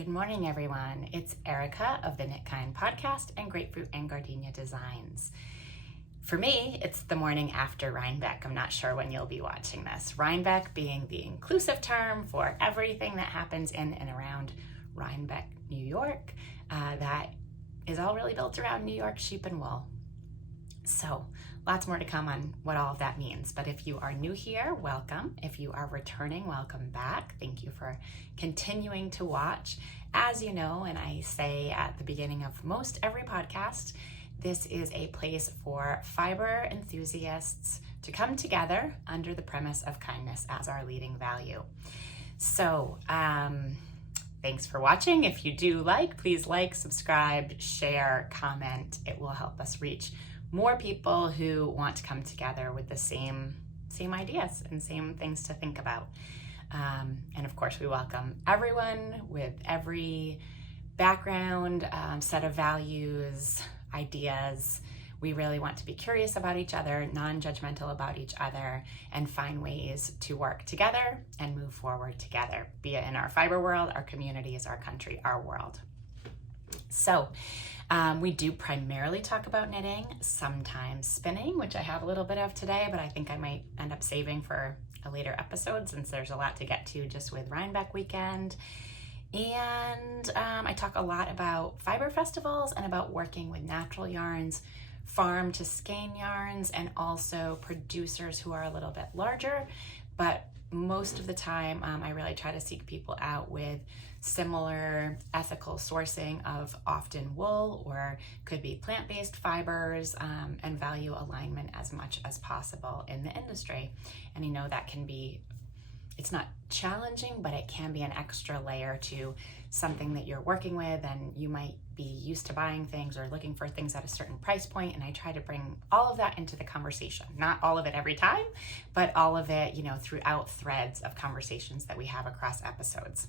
Good morning, everyone. It's Erica of the Knit Kind podcast and Grapefruit and Gardenia Designs. For me, it's the morning after Rhinebeck. I'm not sure when you'll be watching this. Rhinebeck being the inclusive term for everything that happens in and around Rhinebeck, New York, that is all really built around New York sheep and wool. So lots more to come on what all of that means. But if you are new here, welcome. If you are returning, welcome back. Thank you for continuing to watch. As you know, and I say at the beginning of most every podcast, this is a place for fiber enthusiasts to come together under the premise of kindness as our leading value. So, thanks for watching. If you do please like, subscribe, share, comment. It will help us reach more people who want to come together with the same ideas and same things to think about. And of course, we welcome everyone with every background, set of values, ideas. We really want to be curious about each other, non-judgmental about each other, and find ways to work together and move forward together, be it in our fiber world, our communities, our country, our world. So we do primarily talk about knitting, sometimes spinning, which I have a little bit of today, but I think I might end up saving for a later episode since there's a lot to get to just with Rhinebeck weekend. And I talk a lot about fiber festivals and about working with natural yarns, farm to skein yarns, and also producers who are a little bit larger. But most of the time, I really try to seek people out with similar ethical sourcing of often wool or could be plant-based fibers, and value alignment as much as possible in the industry. And you know that can be, it's not challenging, but it can be an extra layer to something that you're working with, and you might be used to buying things or looking for things at a certain price point. And I try to bring all of that into the conversation, not all of it every time, but all of it, throughout threads of conversations that we have across episodes.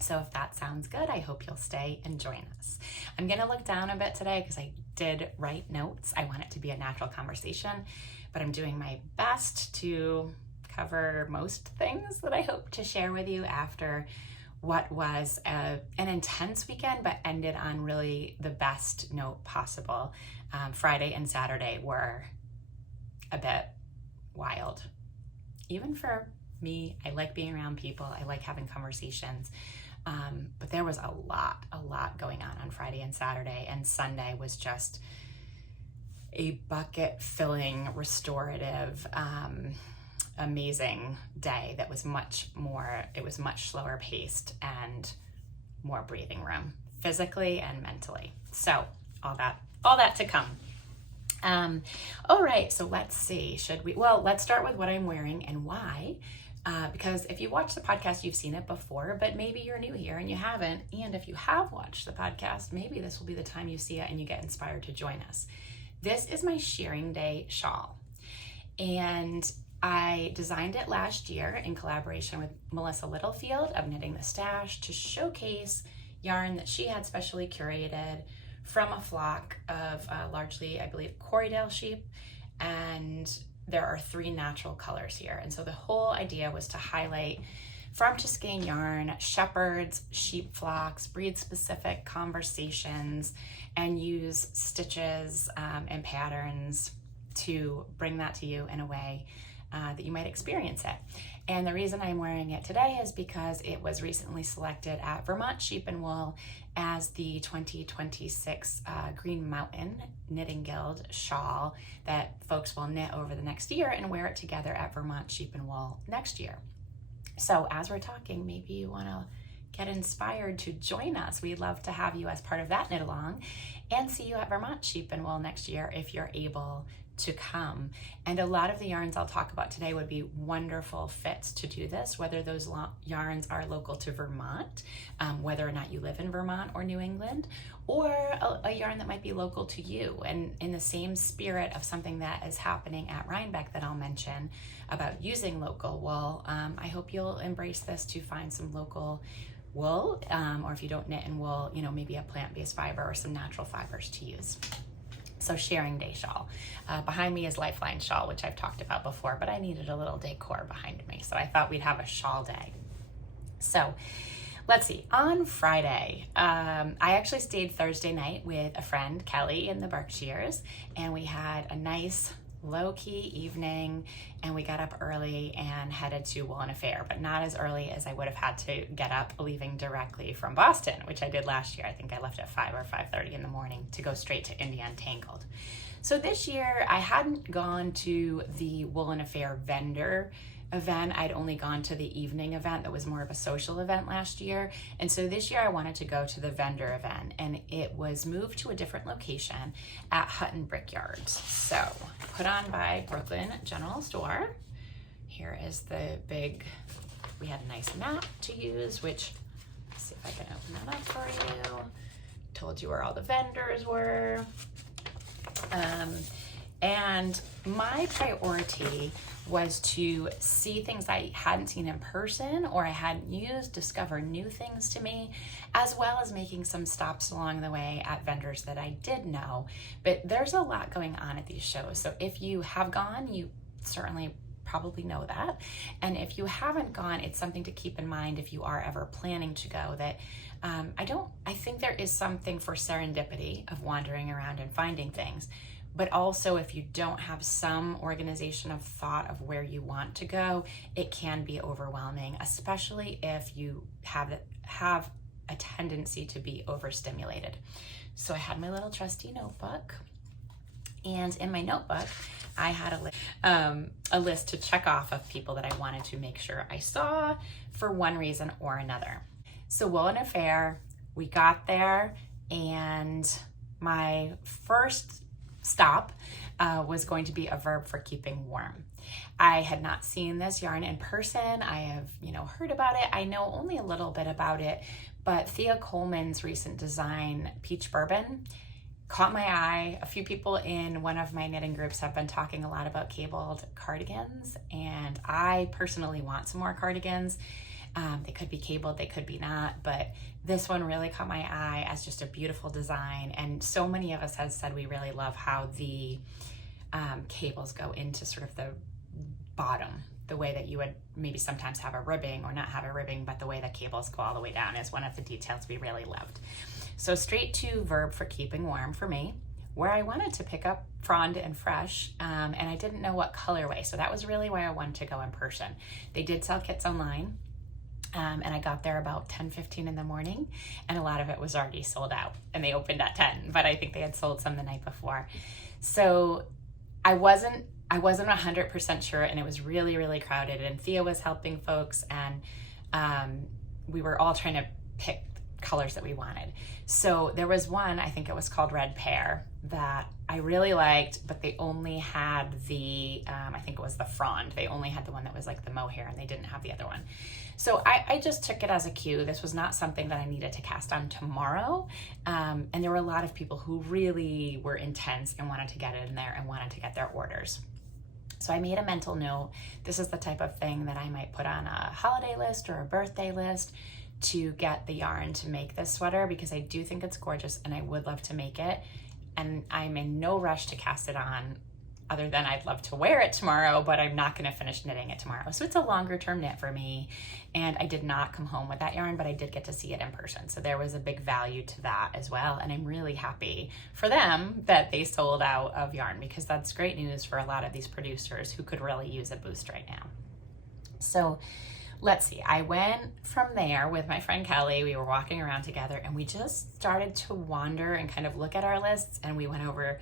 So if that sounds good, I hope you'll stay and join us. I'm gonna look down a bit today because I did write notes. I want it to be a natural conversation, but I'm doing my best to cover most things that I hope to share with you after what was an intense weekend, but ended on really the best note possible. Friday and Saturday were a bit wild. Even for me, I like being around people. I like having conversations. But there was a lot going on Friday and Saturday, and Sunday was just a bucket-filling, restorative, amazing day that was much slower paced and more breathing room, physically and mentally. So all that to come. All right, so let's see, let's start with what I'm wearing and why. Because if you watch the podcast, you've seen it before, but maybe you're new here and you haven't. And if you have watched the podcast, maybe this will be the time you see it and you get inspired to join us. This is my shearing day shawl. And I designed it last year in collaboration with Melissa Littlefield of Knitting the Stash to showcase yarn that she had specially curated from a flock of largely, I believe, Corriedale sheep. And there are 3 natural colors here. And so the whole idea was to highlight farm to skein yarn, shepherds, sheep flocks, breed specific conversations, and use stitches and patterns to bring that to you in a way that you might experience it. And the reason I'm wearing it today is because it was recently selected at Vermont Sheep and Wool as the 2026 Green Mountain Knitting Guild shawl that folks will knit over the next year and wear it together at Vermont Sheep and Wool next year. So as we're talking, maybe you want to get inspired to join us. We'd love to have you as part of that knit along and see you at Vermont Sheep and Wool next year if you're able to come. And a lot of the yarns I'll talk about today would be wonderful fits to do this, whether those yarns are local to Vermont, whether or not you live in Vermont or New England, or a yarn that might be local to you. And in the same spirit of something that is happening at Rhinebeck that I'll mention about using local wool, I hope you'll embrace this to find some local wool, or if you don't knit in wool, maybe a plant-based fiber or some natural fibers to use. So sharing day shawl. Behind me is Lifeline shawl, which I've talked about before, but I needed a little decor behind me. So I thought we'd have a shawl day. So let's see, on Friday, I actually stayed Thursday night with a friend, Kelly, in the Berkshires, and we had a nice low-key evening, and we got up early and headed to Woolen Fair, but not as early as I would have had to get up leaving directly from Boston, which I did last year. I think I left at 5 or 5:30 in the morning to go straight to Untangled. So this year I hadn't gone to the Woolen Fair vendor event. I'd only gone to the evening event that was more of a social event last year. And so this year I wanted to go to the vendor event, and it was moved to a different location at Hudson Brickyards. So put on by Brooklyn General Store. Here is the big, we had a nice map to use, which, let's see if I can open that up for you. Told you where all the vendors were. And my priority was to see things I hadn't seen in person or I hadn't used, discover new things to me, as well as making some stops along the way at vendors that I did know. But there's a lot going on at these shows. So if you have gone, you certainly probably know that. And if you haven't gone, it's something to keep in mind if you are ever planning to go, that I think there is something for serendipity of wandering around and finding things. But also, if you don't have some organization of thought of where you want to go, it can be overwhelming, especially if you have a tendency to be overstimulated. So I had my little trusty notebook, and in my notebook, I had a list to check off of people that I wanted to make sure I saw for one reason or another. So Woolen Fair, we got there, and my first stop was going to be a Verb for keeping warm. I had not seen this yarn in person. I have, heard about it. I know only a little bit about it, but Thea Coleman's recent design, Peach Bourbon, caught my eye. A few people in one of my knitting groups have been talking a lot about cabled cardigans, and I personally want some more cardigans. They could be cabled, they could be not, but this one really caught my eye as just a beautiful design. And so many of us have said we really love how the cables go into sort of the bottom, the way that you would maybe sometimes have a ribbing or not have a ribbing, but the way that cables go all the way down is one of the details we really loved. So straight to Verb for keeping warm for me, where I wanted to pick up Frond and Fresh, and I didn't know what colorway. So that was really why I wanted to go in person. They did sell kits online. And I got there about 10:15 in the morning, and a lot of it was already sold out, and they opened at 10, but I think they had sold some the night before. So I wasn't 100% sure, and it was really, really crowded, and Thea was helping folks, and we were all trying to pick colors that we wanted. So there was one, I think it was called Red Pear, that I really liked, but they only had the, I think it was the Frond. They only had the one that was like the mohair, and they didn't have the other one. So I just took it as a cue. This was not something that I needed to cast on tomorrow. And there were a lot of people who really were intense and wanted to get it in there and wanted to get their orders. So I made a mental note. This is the type of thing that I might put on a holiday list or a birthday list to get the yarn to make this sweater, because I do think it's gorgeous and I would love to make it. And I'm in no rush to cast it on, other than I'd love to wear it tomorrow, but I'm not going to finish knitting it tomorrow. So it's a longer term knit for me. And I did not come home with that yarn, but I did get to see it in person. So there was a big value to that as well. And I'm really happy for them that they sold out of yarn, because that's great news for a lot of these producers who could really use a boost right now. So let's see, I went from there with my friend Kelly. We were walking around together, and we just started to wander and kind of look at our lists, and we went over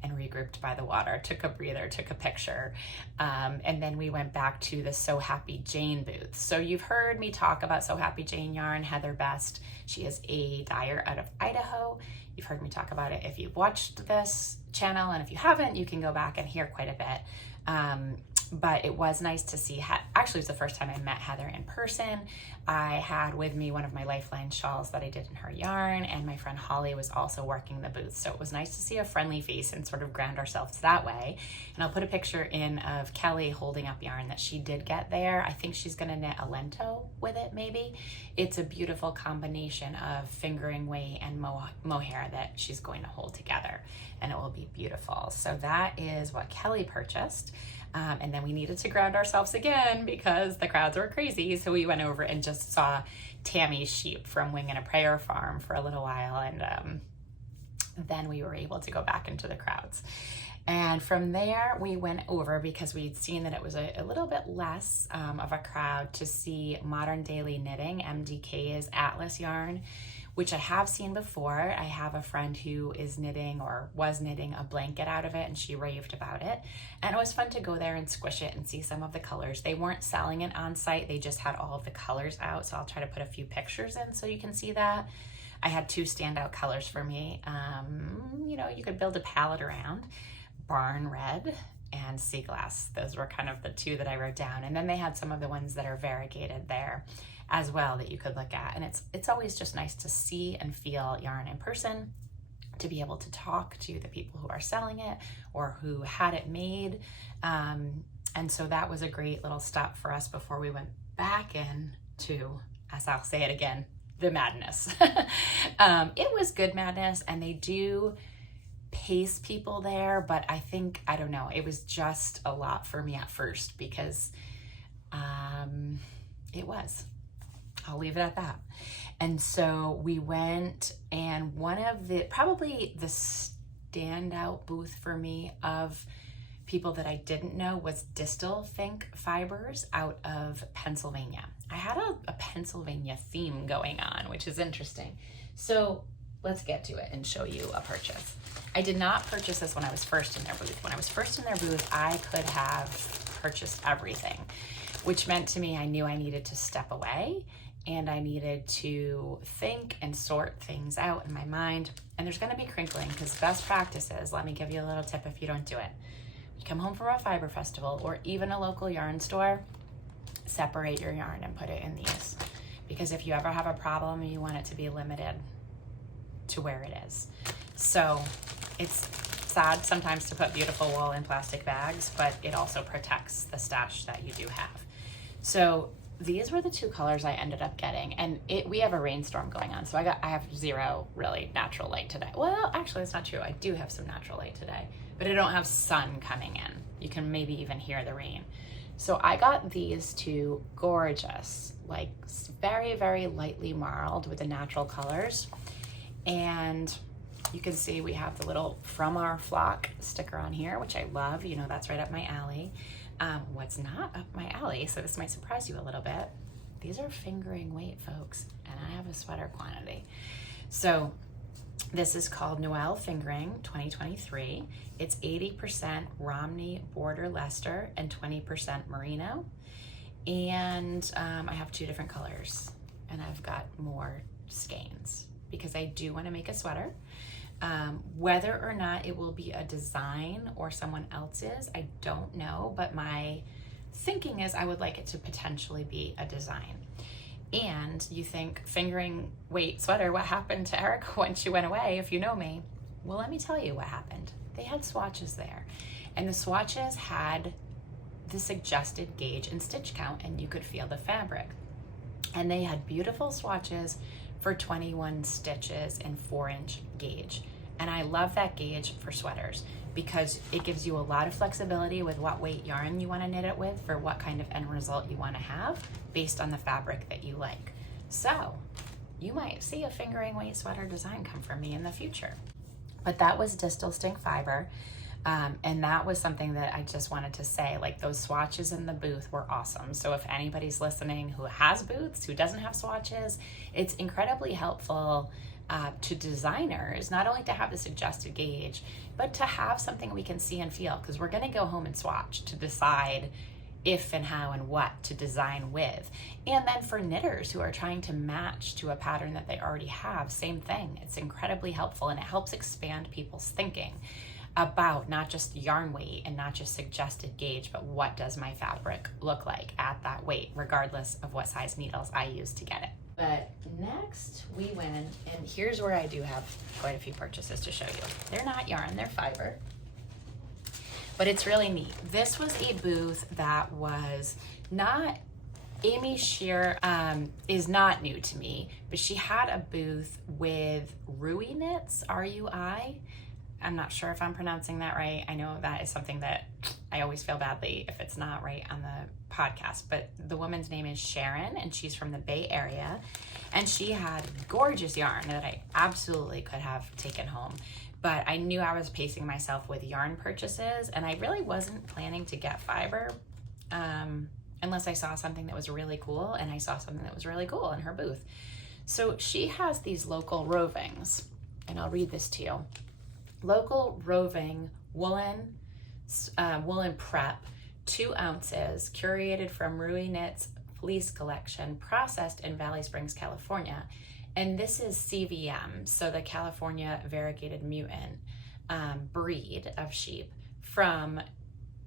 and regrouped by the water, took a breather, took a picture, and then we went back to the So Happy Jane booth. So you've heard me talk about So Happy Jane yarn, Heather Best. She is a dyer out of Idaho. You've heard me talk about it if you've watched this channel, and if you haven't, you can go back and hear quite a bit. But it was nice to see, actually it was the first time I met Heather in person. I had with me one of my Lifeline shawls that I did in her yarn, and my friend Holly was also working the booth. So it was nice to see a friendly face and sort of ground ourselves that way. And I'll put a picture in of Kelly holding up yarn that she did get there. I think she's gonna knit a lento with it maybe. It's a beautiful combination of fingering weight and mohair that she's going to hold together, and it will be beautiful. So that is what Kelly purchased. And then we needed to ground ourselves again because the crowds were crazy. So we went over and just saw Tammy's sheep from Wing and a Prayer Farm for a little while. And then we were able to go back into the crowds. And from there, we went over because we'd seen that it was a little bit less of a crowd to see Modern Daily Knitting, MDK's Atlas yarn, which I have seen before. I have a friend who is knitting or was knitting a blanket out of it, and she raved about it. And it was fun to go there and squish it and see some of the colors. They weren't selling it on site. They just had all of the colors out. So I'll try to put a few pictures in so you can see that. I had two standout colors for me. You could build a palette around. Barn Red and Sea Glass. Those were kind of the two that I wrote down. And then they had some of the ones that are variegated there as well that you could look at. And it's always just nice to see and feel yarn in person, to be able to talk to the people who are selling it or who had it made. And so that was a great little stop for us before we went back into, as I'll say it again, the madness. It was good madness, and they do pace people there, but I don't know, it was just a lot for me at first because I'll leave it at that. And so we went, and one of probably the standout booth for me of people that I didn't know was Distelfink Fibers out of Pennsylvania. I had a Pennsylvania theme going on, which is interesting. So let's get to it and show you a purchase. I did not purchase this when I was first in their booth. When I was first in their booth, I could have purchased everything, which meant to me I knew I needed to step away and I needed to think and sort things out in my mind. And there's gonna be crinkling because best practices, let me give you a little tip if you don't do it. You come home from a fiber festival or even a local yarn store, separate your yarn and put it in these. Because if you ever have a problem, you want it to be limited to where it is. So it's sad sometimes to put beautiful wool in plastic bags, but it also protects the stash that you do have. So these were the two colors I ended up getting, and we have a rainstorm going on, so I have zero really natural light today. Well, actually it's not true. I do have some natural light today, but I don't have sun coming in. You can maybe even hear the rain. So I got these two gorgeous, like very, very lightly marled with the natural colors. And you can see we have the little From Our Flock sticker on here, which I love. You know, that's right up my alley. What's not up my alley, so this might surprise you a little bit, these are fingering weight, folks, and I have a sweater quantity. So this is called Noel Fingering 2023. It's 80% Romney Border Leicester and 20% Merino. And I have two different colors, and I've got more skeins because I do want to make a sweater. Whether or not it will be a design or someone else's, I don't know, but my thinking is I would like it to potentially be a design. And you think, fingering weight sweater, what happened to Erica when she went away, if you know me? Well, let me tell you what happened. They had swatches there, and the swatches had the suggested gauge and stitch count, and you could feel the fabric. And they had beautiful swatches for 21 stitches and 4-inch gauge. And I love that gauge for sweaters because it gives you a lot of flexibility with what weight yarn you want to knit it with for what kind of end result you want to have based on the fabric that you like. So you might see a fingering weight sweater design come from me in the future. But that was Distelfink Fiber. And that was something that I just wanted to say, like those swatches in the booth were awesome. So if anybody's listening who has booths, who doesn't have swatches, it's incredibly helpful to designers, not only to have the suggested gauge, but to have something we can see and feel, because we're gonna go home and swatch to decide if and how and what to design with. And then for knitters who are trying to match to a pattern that they already have, same thing. It's incredibly helpful, and it helps expand people's thinking about not just yarn weight and not just suggested gauge, but what does my fabric look like at that weight, regardless of what size needles I use to get it. But next we went, and here's where I do have quite a few purchases to show you. They're not yarn, they're fiber, but it's really neat. This was a booth that was not, Aimee Sher is not new to me, but she had a booth with Rui Knits, R-U-I. I'm not sure if I'm pronouncing that right. I know that is something that I always feel badly if it's not right on the podcast, but the woman's name is Sharon, and she's from the Bay Area, and she had gorgeous yarn that I absolutely could have taken home, but I knew I was pacing myself with yarn purchases, and I really wasn't planning to get fiber unless I saw something that was really cool, and I saw something that was really cool in her booth. So she has these local rovings, and I'll read this to you. Local roving woolen prep, 2 ounces, curated from Rui Knit's fleece collection, processed in Valley Springs, California. And this is CVM, so the California Variegated Mutant breed of sheep, from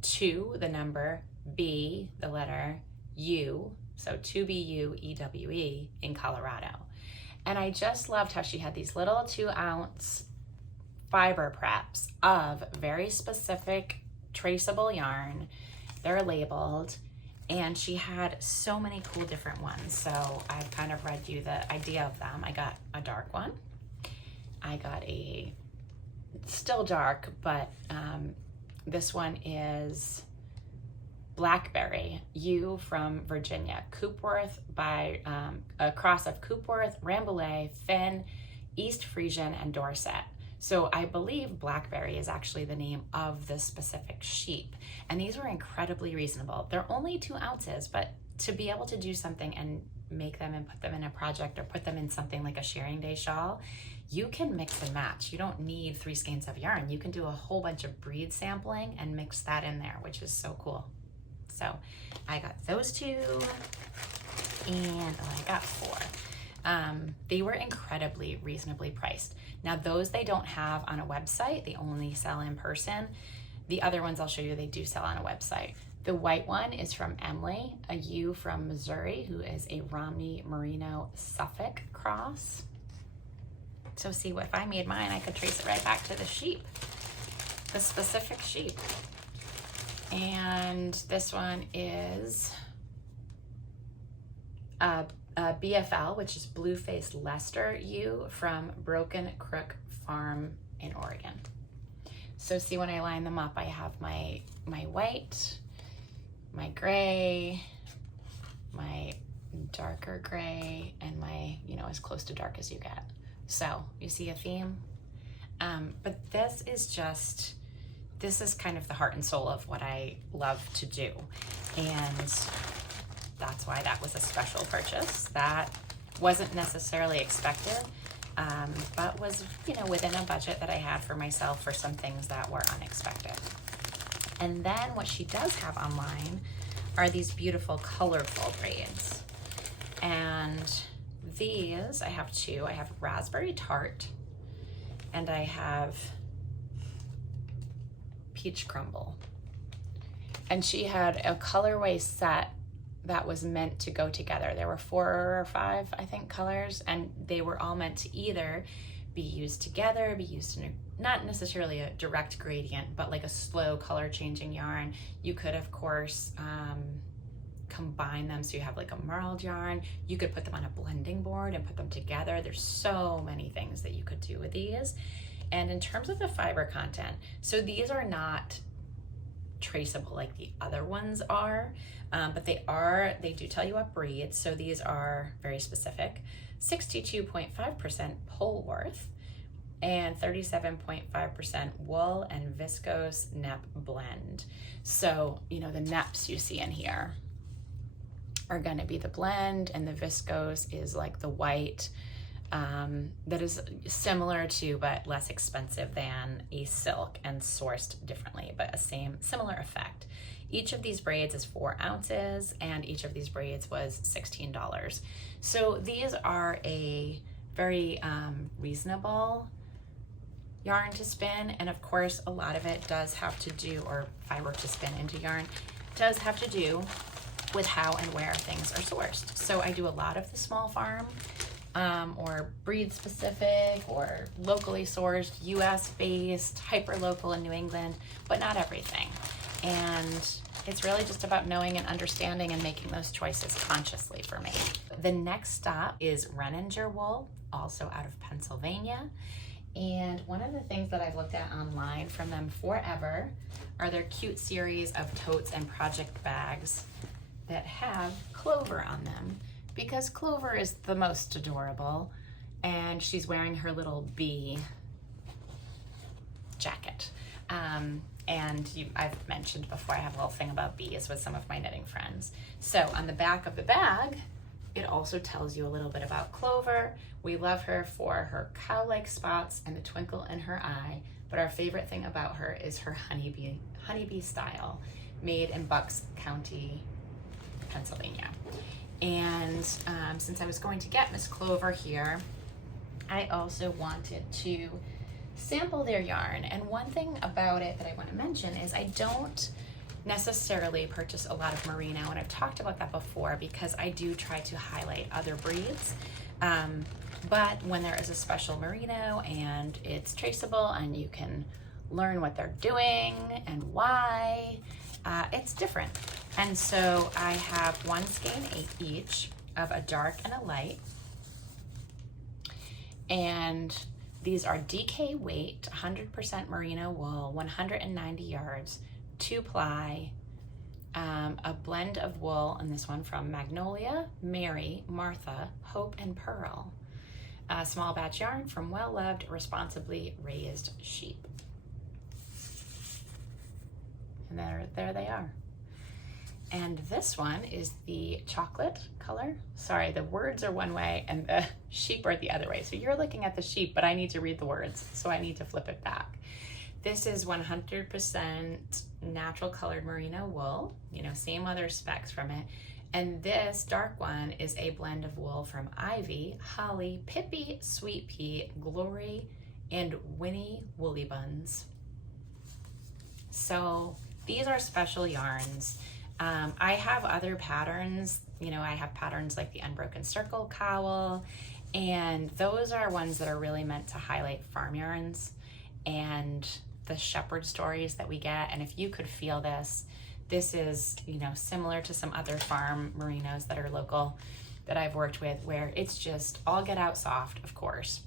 2, the number, B, the letter, U, so 2BUEWE in Colorado. And I just loved how she had these little 2 ounce fiber preps of very specific traceable yarn. They're labeled, and she had so many cool different ones. So I've kind of read you the idea of them. I got a dark one. I got a still dark, but this one is Blackberry, U from Virginia, Coopworth, by a cross of Coopworth, Rambouillet, Finn, East Frisian, and Dorset. So I believe Blackberry is actually the name of this specific sheep. And these were incredibly reasonable. They're only 2 ounces, but to be able to do something and make them and put them in a project or put them in something like a sharing day shawl, you can mix and match. You don't need 3 skeins of yarn. You can do a whole bunch of breed sampling and mix that in there, which is so cool. So I got those 2, and I got 4. They were incredibly reasonably priced. Now those they don't have on a website, they only sell in person. The other ones I'll show you, they do sell on a website. The white one is from Emily, a ewe from Missouri, who is a Romney Merino Suffolk cross. So see, if I made mine, I could trace it right back to the sheep, the specific sheep. And this one is BFL, which is Blue-Faced Leicester ewe from Broken Crook Farm in Oregon. So see, when I line them up, I have my white, my gray, my darker gray, and my, as close to dark as you get. So you see a theme? But this is kind of the heart and soul of what I love to do. And that's why that was a special purchase. That wasn't necessarily expected, but was, within a budget that I had for myself for some things that were unexpected. And then what she does have online are these beautiful colorful braids. And these, I have 2. I have Raspberry Tart, and I have Peach Crumble. And she had a colorway set that was meant to go together. There were 4 or 5, I think, colors, and they were all meant to either be used together, be used in not necessarily a direct gradient, but like a slow color changing yarn. You could, of course, combine them so you have like a marled yarn. You could put them on a blending board and put them together. There's so many things that you could do with these. And in terms of the fiber content, so these are not traceable like the other ones are, but they do tell you what breed. So these are very specific: 62.5% Polworth and 37.5% wool and viscose nep blend. So, the neps you see in here are going to be the blend, and the viscose is like the white that is similar to but less expensive than a silk and sourced differently, but similar effect. Each of these braids is 4 ounces, and each of these braids was $16. So these are a very reasonable yarn to spin, and of course a lot of it does have to do, or fiber to spin into yarn, does have to do with how and where things are sourced. So I do a lot of the small farm, or breed specific, or locally sourced, US based, hyper local in New England, but not everything. And it's really just about knowing and understanding and making those choices consciously for me. The next stop is Renninger Wool, also out of Pennsylvania. And one of the things that I've looked at online from them forever are their cute series of totes and project bags that have clover on them, because clover is the most adorable, and she's wearing her little bee jacket. I've mentioned before, I have a little thing about bees with some of my knitting friends. So on the back of the bag, it also tells you a little bit about Clover. We love her for her cow-like spots and the twinkle in her eye, but our favorite thing about her is her honeybee style, made in Bucks County, Pennsylvania. And since I was going to get Miss Clover here, I also wanted to sample their yarn. And one thing about it that I want to mention is I don't necessarily purchase a lot of merino, and I've talked about that before because I do try to highlight other breeds. But when there is a special merino and it's traceable and you can learn what they're doing and why, it's different. And so I have one skein each of a dark and a light. And these are DK weight, 100% merino wool, 190 yards, 2-ply, a blend of wool, and this one from Magnolia, Mary, Martha, Hope, and Pearl. A small batch yarn from well-loved, responsibly raised sheep. And there they are. And this one is the chocolate color. Sorry, the words are one way and the sheep are the other way. So you're looking at the sheep, but I need to read the words, so I need to flip it back. This is 100% natural colored merino wool, same other specs from it. And this dark one is a blend of wool from Ivy, Holly, Pippi, Sweet Pea, Glory, and Winnie Woolly Buns. So these are special yarns. I have other patterns, I have patterns like the Unbroken Circle cowl, and those are ones that are really meant to highlight farm yarns and the shepherd stories that we get. And if you could feel this is, similar to some other farm merinos that are local that I've worked with, where it's just all get out soft, of course.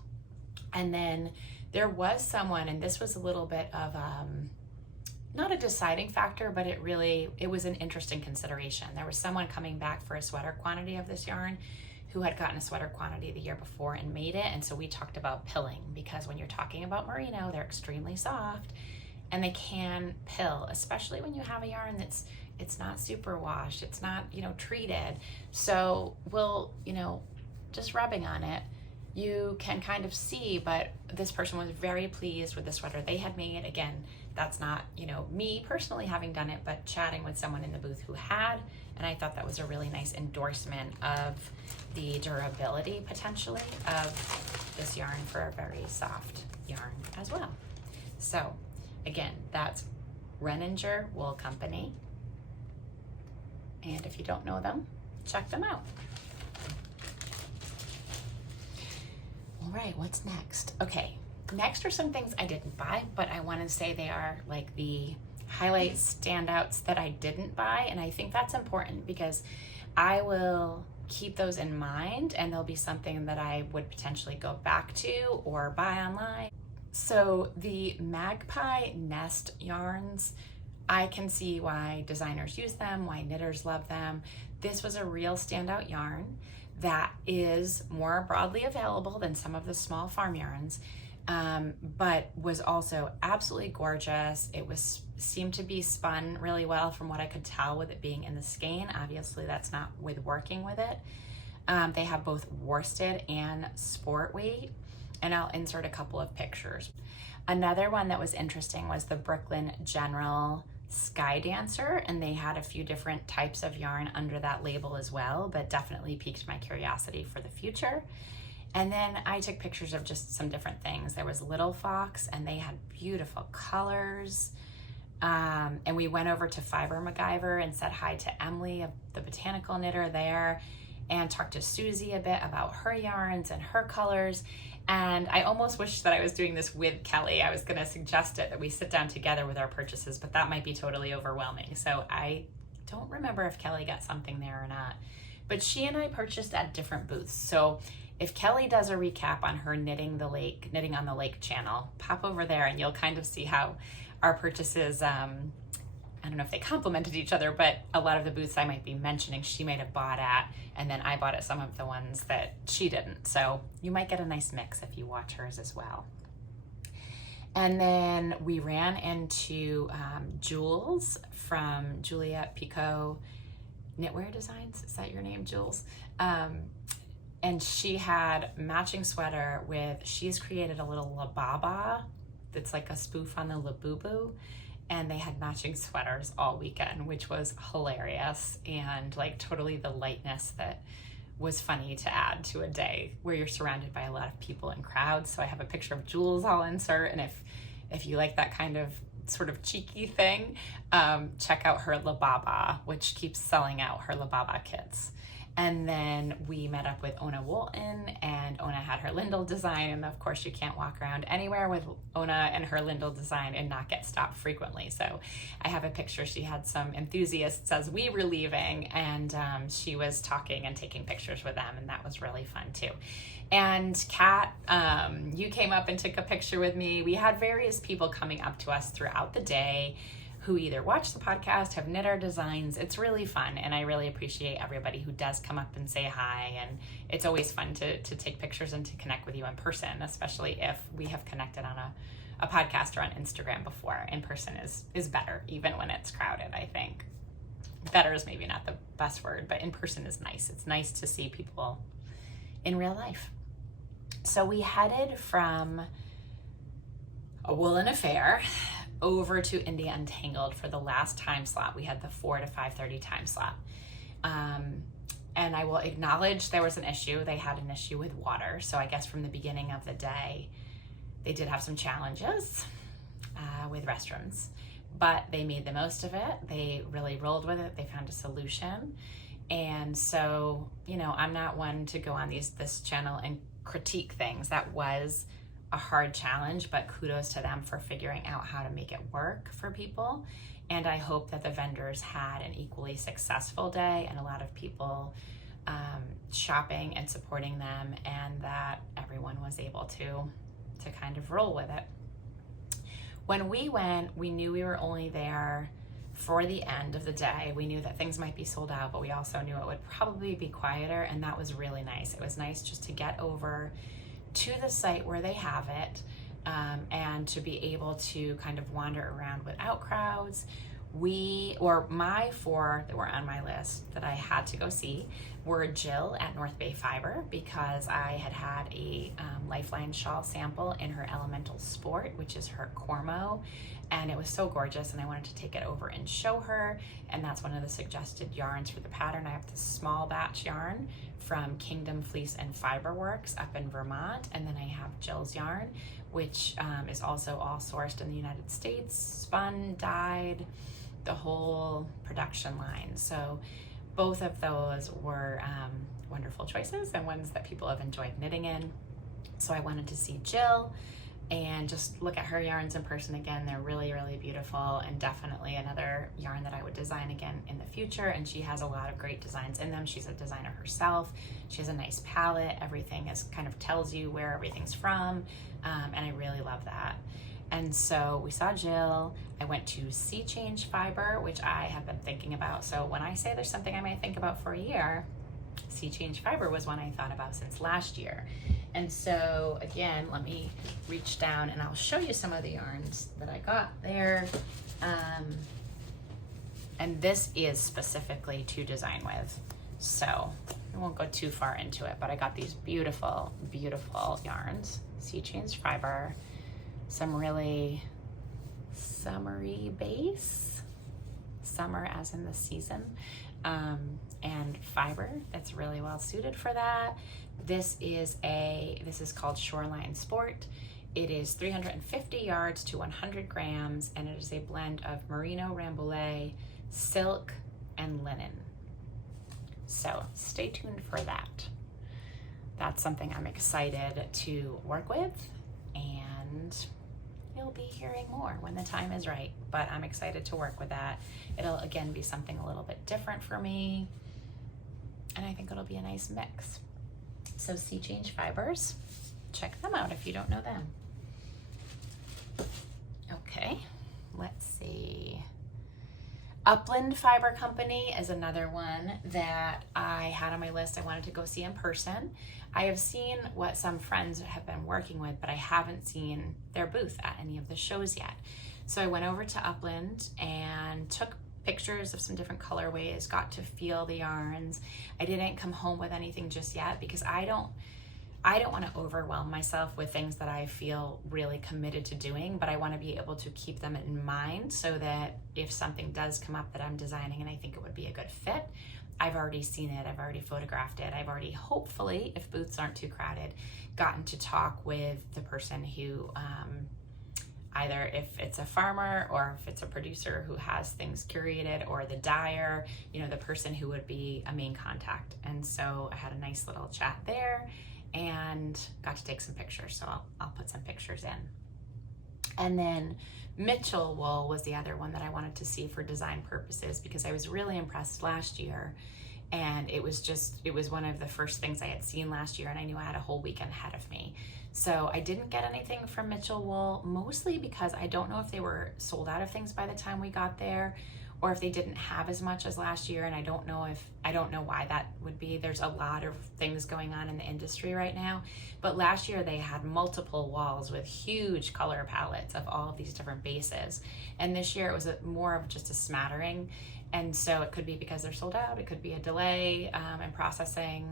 And then there was someone, and this was a little bit of, not a deciding factor, but it was an interesting consideration. There was someone coming back for a sweater quantity of this yarn who had gotten a sweater quantity the year before and made it. And so we talked about pilling, because when you're talking about merino, they're extremely soft and they can pill, especially when you have a yarn it's not super washed, it's not, treated. So just rubbing on it, you can kind of see, but this person was very pleased with the sweater they had made. Again, that's not, me personally having done it, but chatting with someone in the booth who had, and I thought that was a really nice endorsement of the durability potentially of this yarn for a very soft yarn as well. So again, that's Renninger Wool Company. And if you don't know them, check them out. All right, what's next? Okay, next are some things I didn't buy, but I want to say they are like the highlight standouts that I didn't buy. And I think that's important because I will keep those in mind, and they'll be something that I would potentially go back to or buy online. So the Magpie nest yarns, I can see why designers use them, why knitters love them. This was a real standout yarn that is more broadly available than some of the small farm yarns, but was also absolutely gorgeous. It seemed to be spun really well from what I could tell with it being in the skein. Obviously that's not with working with it. They have both worsted and sport weight, and I'll insert a couple of pictures. Another one that was interesting was the Brooklyn General Sky Dancer, and they had a few different types of yarn under that label as well, but definitely piqued my curiosity for the future. And then I took pictures of just some different things. There was Little Fox, and they had beautiful colors. And we went over to Fiber MacGyver and said hi to Emily, of the Botanical knitter there, and talked to Susie a bit about her yarns and her colors. And I almost wish that I was doing this with Kelly. I was going to suggest it, that we sit down together with our purchases, but that might be totally overwhelming. So I don't remember if Kelly got something there or not. But she and I purchased at different booths. So if Kelly does a recap on her knitting on the lake channel, pop over there and you'll kind of see how our purchases, I don't know if they complemented each other, but a lot of the booths I might be mentioning, she might have bought at, and then I bought at some of the ones that she didn't. So you might get a nice mix if you watch hers as well. And then we ran into Jules from Juliette Pecaut Knitwear Designs. Is that your name, Jules? And she had matching sweater with, she's created a little lababa that's like a spoof on the Labubu. And they had matching sweaters all weekend, which was hilarious, and like totally the lightness that was funny to add to a day where you're surrounded by a lot of people and crowds. So I have a picture of Jules I'll insert, and if you like that kind of sort of cheeky thing, check out her Lababa, which keeps selling out her Lababa kits. And then we met up with Ona Woldten, and Ona had her Lindell design, and of course you can't walk around anywhere with Ona and her Lindell design and not get stopped frequently. So I have a picture. She had some enthusiasts as we were leaving, and she was talking and taking pictures with them, and that was really fun too. And Kat, you came up and took a picture with me. We had various people coming up to us throughout the day who either watch the podcast, have knit our designs. It's really fun, and I really appreciate everybody who does come up and say hi, and it's always fun to take pictures and to connect with you in person, especially if we have connected on a podcast or on Instagram before. In person is better, even when it's crowded, I think. Better is maybe not the best word, but in person is nice. It's nice to see people in real life. So we headed from a Woolen affair over to India Untangled for the last time slot. We had the 4 to 5:30 time slot. And I will acknowledge there was an issue. They had an issue with water. So I guess from the beginning of the day, they did have some challenges with restrooms, but they made the most of it. They really rolled with it. They found a solution. And so, you know, I'm not one to go on this channel and critique things. That was a hard challenge, but kudos to them for figuring out how to make it work for people. And I hope that the vendors had an equally successful day and a lot of people shopping and supporting them, and that everyone was able to kind of roll with it. When we went, we knew we were only there for the end of the day. We knew that things might be sold out, but we also knew it would probably be quieter, and that was really nice. It was nice just to get over to the site where they have it, and to be able to kind of wander around without crowds. My 4 that were on my list that I had to go see were Jill at North Bay Fiber, because I had a Lifeline shawl sample in her Elemental Sport, which is her Cormo, and it was so gorgeous, and I wanted to take it over and show her. And that's one of the suggested yarns for the pattern. I have this small batch yarn from Kingdom Fleece and Fiber Works up in Vermont, and then I have Jill's yarn, which is also all sourced in the United States, spun, dyed, the whole production line. So both of those were wonderful choices and ones that people have enjoyed knitting in. So I wanted to see Jill and just look at her yarns in person again. They're really, really beautiful, and definitely another yarn that I would design again in the future. And she has a lot of great designs in them. She's a designer herself. She has a nice palette. Everything kind of tells you where everything's from, and I really love that. And so we saw Jill. I went to Sea Change Fiber, which I have been thinking about. So when I say there's something I might think about for a year, Sea Change Fiber was one I thought about since last year. And so again, let me reach down and I'll show you some of the yarns that I got there. And this is specifically to design with, so I won't go too far into it, but I got these beautiful, beautiful yarns. Sea Change Fiber, some really summery base, summer as in the season, and fiber that's really well suited for that. This is called Shoreline Sport. It is 350 yards to 100 grams, and it is a blend of merino, rambouillet, silk, and linen. So stay tuned for that. That's something I'm excited to work with, and you'll be hearing more when the time is right, but I'm excited to work with that. It'll again be something a little bit different for me, and I think it'll be a nice mix. So Sea Change Fibers, check them out if you don't know them. Okay, let's see. Upland Fiber Company is another one that I had on my list. I wanted to go see in person. I have seen what some friends have been working with, but I haven't seen their booth at any of the shows yet. So I went over to Upland and took pictures of some different colorways, got to feel the yarns. I didn't come home with anything just yet because I don't want to overwhelm myself with things that I feel really committed to doing, but I want to be able to keep them in mind so that if something does come up that I'm designing and I think it would be a good fit, I've already seen it, I've already photographed it, I've already, hopefully, if booths aren't too crowded, gotten to talk with the person who, either if it's a farmer or if it's a producer who has things curated, or the dyer, you know, the person who would be a main contact. And so I had a nice little chat there and got to take some pictures. So I'll put some pictures in. And then Mitchell Wool was the other one that I wanted to see for design purposes because I was really impressed last year. And it was one of the first things I had seen last year, and I knew I had a whole weekend ahead of me. So I didn't get anything from Mitchell Wool, mostly because I don't know if they were sold out of things by the time we got there, or if they didn't have as much as last year, and I don't know why that would be. There's a lot of things going on in the industry right now, but last year they had multiple walls with huge color palettes of all of these different bases, and this year it was more of just a smattering. And so it could be because they're sold out, it could be a delay in processing.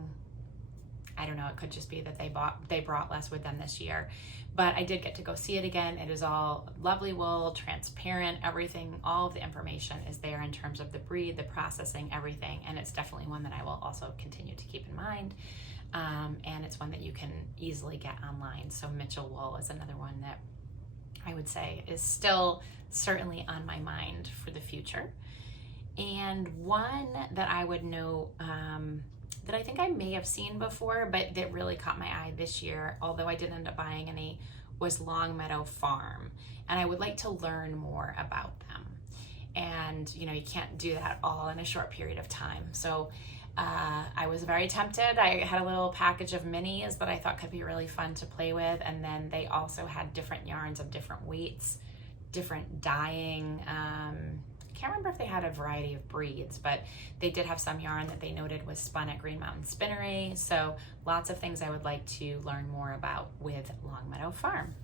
I don't know, it could just be that they brought less with them this year. But I did get to go see it again. It is all lovely wool, transparent, everything, all of the information is there in terms of the breed, the processing, everything. And it's definitely one that I will also continue to keep in mind. And it's one that you can easily get online. So Mitchell Wool is another one that I would say is still certainly on my mind for the future. And one that I would know that I think I may have seen before, but that really caught my eye this year, although I didn't end up buying any, was Longmeadow Farm. And I would like to learn more about them. And, you know, you can't do that all in a short period of time. So I was very tempted. I had a little package of minis that I thought could be really fun to play with. And then they also had different yarns of different weights, different dyeing. I can't remember if they had a variety of breeds, but they did have some yarn that they noted was spun at Green Mountain Spinnery. So lots of things I would like to learn more about with Longmeadow Farm.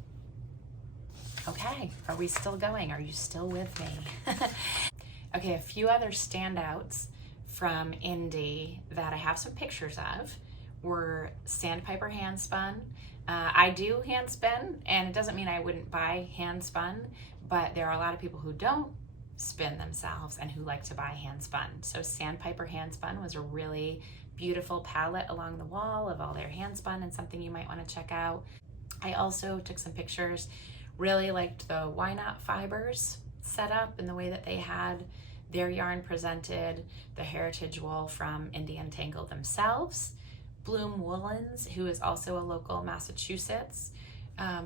Okay, are we still going? Are you still with me? Okay, a few other standouts from Indy that I have some pictures of were Sandpiper hand spun. I do hand spin, and it doesn't mean I wouldn't buy hand spun, but there are a lot of people who don't spin themselves and who like to buy hand spun. So Sandpiper hand spun was a really beautiful palette along the wall of all their hand spun, and something you might want to check out. I also took some pictures, really liked the Why Not Fibers set up and the way that they had their yarn presented, the heritage wool from Untangled themselves, Bloom Woolens, who is also a local Massachusetts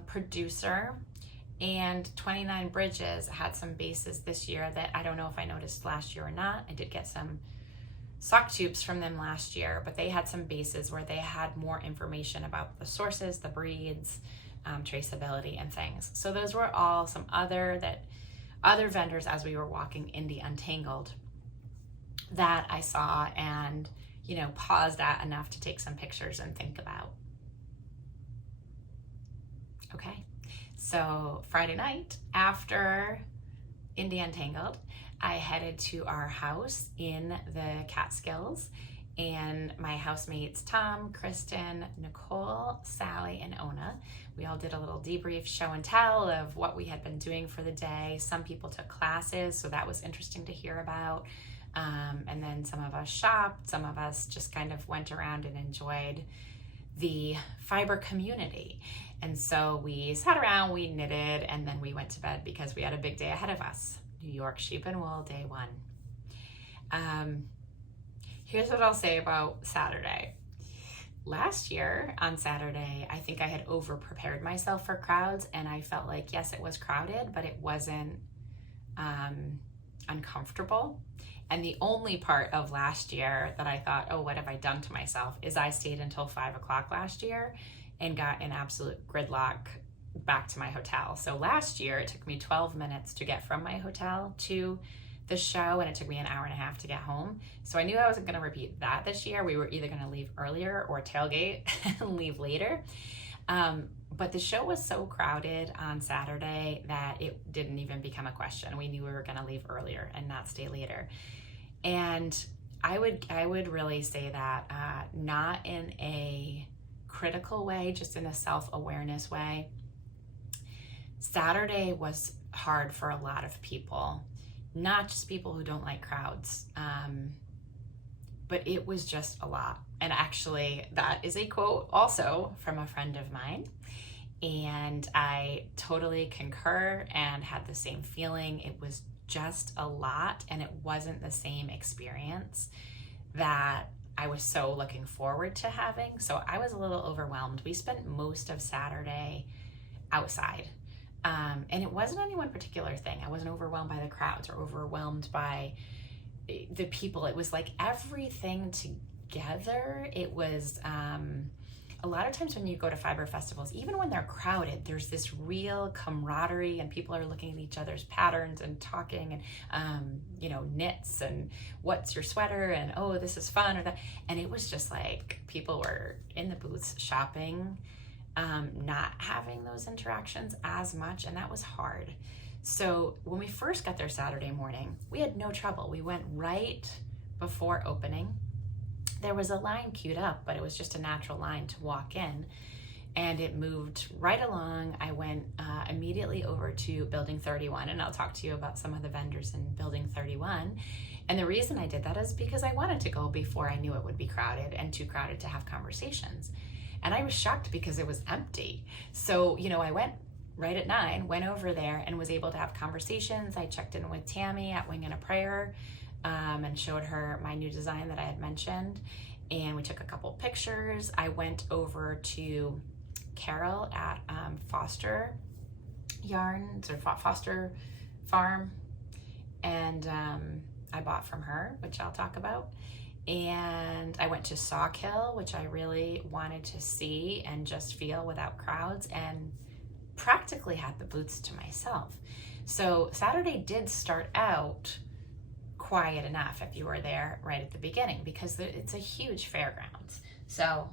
producer, and 29 Bridges had some bases this year that I don't know if I noticed last year or not. I did get some sock tubes from them last year, but they had some bases where they had more information about the sources, the breeds, traceability, and things. So those were all some other vendors as we were walking Indy Untangled that I saw and, you know, paused at enough to take some pictures and think about. Okay. So Friday night after Indy Untangled, I headed to our house in the Catskills, and my housemates Tom, Kristen, Nicole, Sally, and Ona, we all did a little debrief show and tell of what we had been doing for the day. Some people took classes, so that was interesting to hear about. And then some of us shopped, some of us just kind of went around and enjoyed the fiber community. And so we sat around, we knitted, and then we went to bed because we had a big day ahead of us. New York Sheep and Wool, day one. Here's what I'll say about Saturday. Last year on Saturday, I think I had over-prepared myself for crowds, and I felt like, yes, it was crowded, but it wasn't uncomfortable. And the only part of last year that I thought, oh, what have I done to myself, is I stayed until 5 o'clock last year and got in absolute gridlock back to my hotel. So last year it took me 12 minutes to get from my hotel to the show, and it took me an hour and a half to get home. So I knew I wasn't going to repeat that this year. We were either going to leave earlier or tailgate and leave later. But the show was so crowded on Saturday that it didn't even become a question. We knew we were going to leave earlier and not stay later. And I would really say that not in a critical way, just in a self-awareness way. Saturday was hard for a lot of people, not just people who don't like crowds, but it was just a lot. And actually, that is a quote also from a friend of mine. And I totally concur and had the same feeling. It was just a lot, and it wasn't the same experience that I was so looking forward to having. So I was a little overwhelmed. We spent most of Saturday outside. And it wasn't any one particular thing. I wasn't overwhelmed by the crowds or overwhelmed by the people. It was like everything together. It was a lot of times when you go to fiber festivals, even when they're crowded, there's this real camaraderie, and people are looking at each other's patterns and talking and, knits and what's your sweater and, oh, this is fun or that. And it was just like people were in the booths shopping, not having those interactions as much, and that was hard. So when we first got there Saturday morning, we had no trouble. We went right before opening. There was a line queued up, but it was just a natural line to walk in, and it moved right along. I went immediately over to Building 31, and I'll talk to you about some of the vendors in Building 31. And the reason I did that is because I wanted to go before I knew it would be crowded and too crowded to have conversations. And I was shocked because it was empty. So, I went right at 9, went over there and was able to have conversations. I checked in with Tammy at Wing and a Prayer, and showed her my new design that I had mentioned. And we took a couple pictures. I went over to Carol at Foster Yarns or Foster Farm, and I bought from her, which I'll talk about. And I went to Sawkill, which I really wanted to see and just feel without crowds, and practically had the booths to myself. So Saturday did start out quiet enough if you were there right at the beginning, because it's a huge fairgrounds. So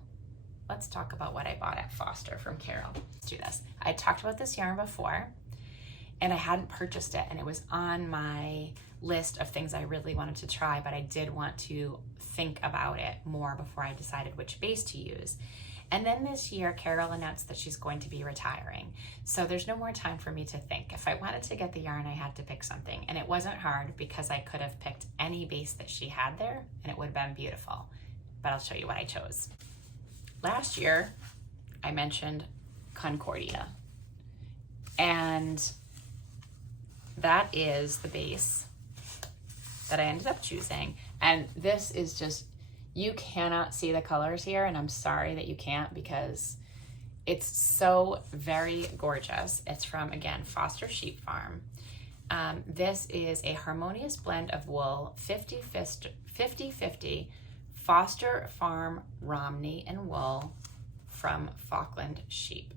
let's talk about what I bought at Foster from Carol. Let's do this. I talked about this yarn before, and I hadn't purchased it, and it was on my list of things I really wanted to try, but I did want to think about it more before I decided which base to use. And then this year, Carol announced that she's going to be retiring. So there's no more time for me to think. If I wanted to get the yarn, I had to pick something. And it wasn't hard because I could have picked any base that she had there and it would have been beautiful. But I'll show you what I chose. Last year, I mentioned Concordia. And that is the base that I ended up choosing. And this is just, you cannot see the colors here, and I'm sorry that you can't because it's so very gorgeous. It's from, again, Foster Sheep Farm. This is a harmonious blend of wool, 50-50 Foster Farm Romney and wool from Falkland Sheep.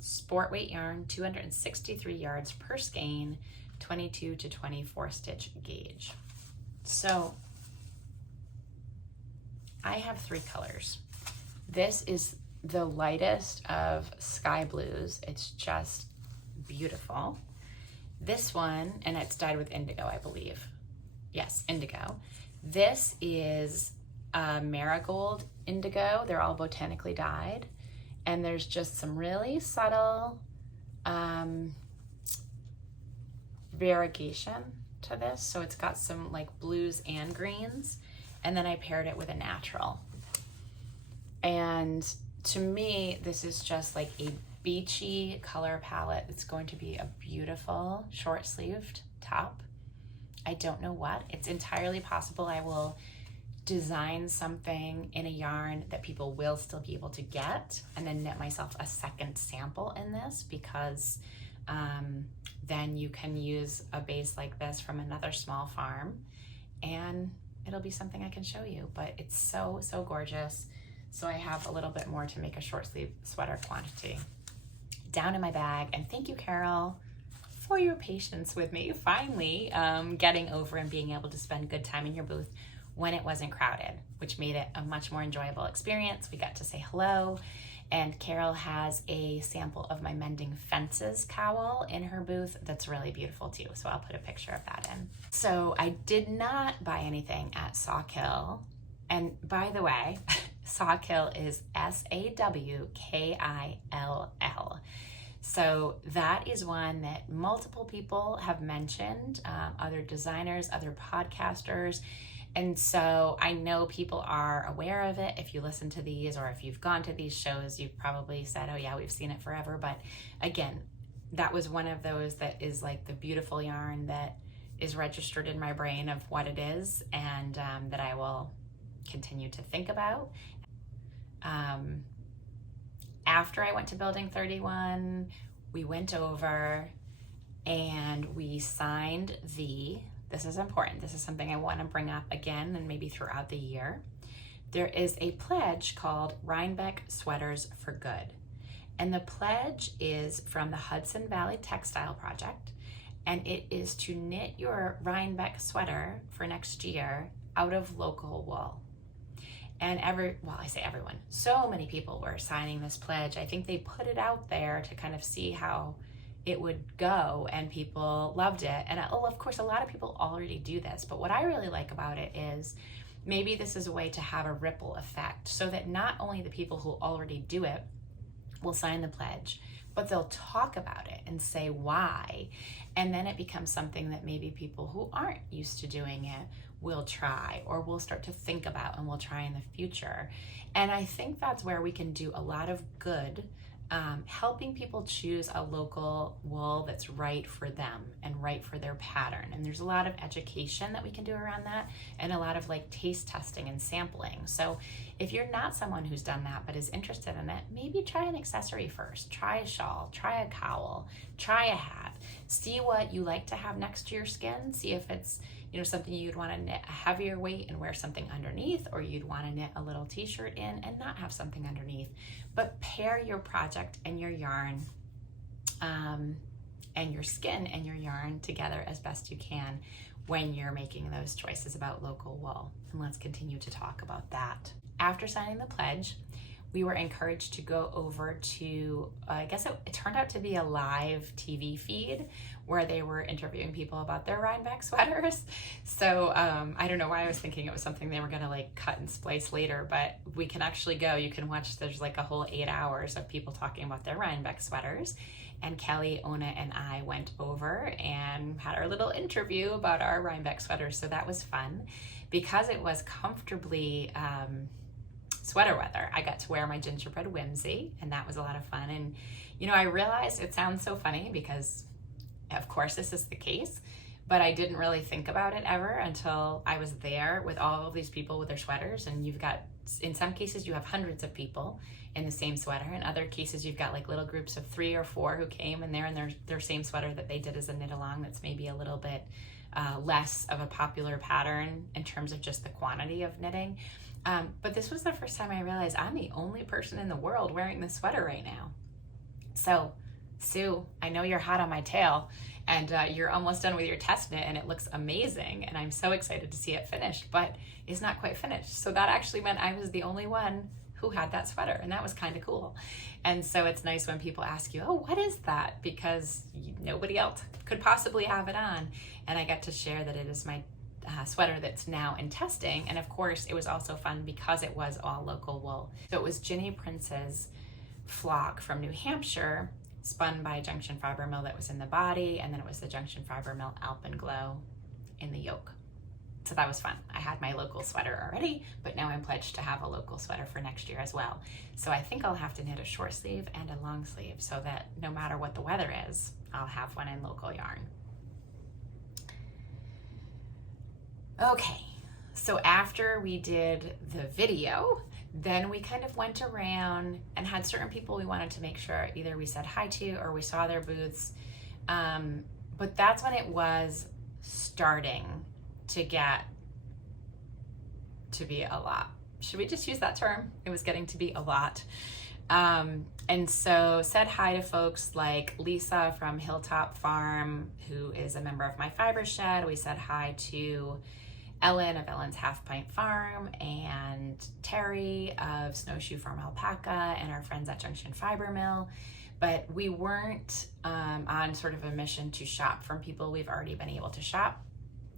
Sport weight yarn, 263 yards per skein, 22 to 24 stitch gauge. So I have 3 colors. This is the lightest of sky blues. It's just beautiful. This one, and it's dyed with indigo, I believe. Yes, indigo. This is marigold indigo. They're all botanically dyed. And there's just some really subtle variegation to this. So it's got some like blues and greens. And then I paired it with a natural. And to me, this is just like a beachy color palette. It's going to be a beautiful short-sleeved top. I don't know what. It's entirely possible I will design something in a yarn that people will still be able to get, and then knit myself a second sample in this because then you can use a base like this from another small farm, and it'll be something I can show you. But it's so, so gorgeous. So I have a little bit more to make a short sleeve sweater quantity down in my bag. And thank you, Carol, for your patience with me finally getting over and being able to spend good time in your booth when it wasn't crowded, which made it a much more enjoyable experience. We got to say hello, and Carol has a sample of my Mending Fences cowl in her booth that's really beautiful too, so I'll put a picture of that in. So I did not buy anything at Sawkill, and by the way, Sawkill is Sawkill. So that is one that multiple people have mentioned, other designers, other podcasters. And so I know people are aware of it. If you listen to these, or if you've gone to these shows, you've probably said, oh yeah, we've seen it forever. But again, that was one of those that is like the beautiful yarn that is registered in my brain of what it is, and that I will continue to think about. After I went to Building 31, we went over and we signed this is important, this is something I want to bring up again and maybe throughout the year. There is a pledge called Rhinebeck Sweaters for Good. And the pledge is from the Hudson Valley Textile Project, and it is to knit your Rhinebeck sweater for next year out of local wool. And I say everyone, so many people were signing this pledge. I think they put it out there to kind of see how it would go, and people loved it. And of course, a lot of people already do this, but what I really like about it is maybe this is a way to have a ripple effect, so that not only the people who already do it will sign the pledge, but they'll talk about it and say why. And then it becomes something that maybe people who aren't used to doing it will try, or will start to think about and will try in the future. And I think that's where we can do a lot of good, helping people choose a local wool that's right for them and right for their pattern. And there's a lot of education that we can do around that, and a lot of like taste testing and sampling. So if you're not someone who's done that but is interested in it, maybe try an accessory first. Try a shawl, try a cowl, try a hat. See what you like to have next to your skin. See if it's something you'd want to knit a heavier weight and wear something underneath, or you'd want to knit a little t-shirt in and not have something underneath. But pair your project and your yarn and your skin and your yarn together as best you can when you're making those choices about local wool. And let's continue to talk about that. After signing the pledge, we were encouraged to go over to, I guess it turned out to be a live TV feed where they were interviewing people about their Rhinebeck sweaters. So I don't know why I was thinking it was something they were gonna like cut and splice later, but we can actually go, you can watch, there's like a whole 8 hours of people talking about their Rhinebeck sweaters. And Kelly, Ona, and I went over and had our little interview about our Rhinebeck sweaters. So that was fun because it was comfortably sweater weather. I got to wear my gingerbread whimsy, and that was a lot of fun. And I realized it sounds so funny because of course this is the case, but I didn't really think about it ever until I was there with all of these people with their sweaters. And you've got, in some cases you have hundreds of people in the same sweater. In other cases you've got like little groups of 3 or 4 who came and they're in their same sweater that they did as a knit along that's maybe a little bit less of a popular pattern in terms of just the quantity of knitting. But this was the first time I realized I'm the only person in the world wearing this sweater right now. So Sue, I know you're hot on my tail, and you're almost done with your test knit and it looks amazing, and I'm so excited to see it finished, but it's not quite finished. So that actually meant I was the only one who had that sweater, and that was kind of cool. And so it's nice when people ask you, oh, what is that? Because nobody else could possibly have it on. And I got to share that it is my sweater that's now in testing. And of course it was also fun because it was all local wool. So it was Ginny Prince's flock from New Hampshire, spun by Junction Fiber Mill, that was in the body, and then it was the Junction Fiber Mill Alpenglow in the yoke. So that was fun. I had my local sweater already, but now I'm pledged to have a local sweater for next year as well. So I think I'll have to knit a short sleeve and a long sleeve so that no matter what the weather is, I'll have one in local yarn. Okay, so after we did the video, then we kind of went around and had certain people we wanted to make sure either we said hi to or we saw their booths. But that's when it was starting to get to be a lot. Should we just use that term? It was getting to be a lot. And so said hi to folks like Lisa from Hilltop Farm, who is a member of my fiber shed. We said hi to Ellen of Ellen's Half Pint Farm, and Terry of Snowshoe Farm Alpaca, and our friends at Junction Fiber Mill. But we weren't on sort of a mission to shop from people we've already been able to shop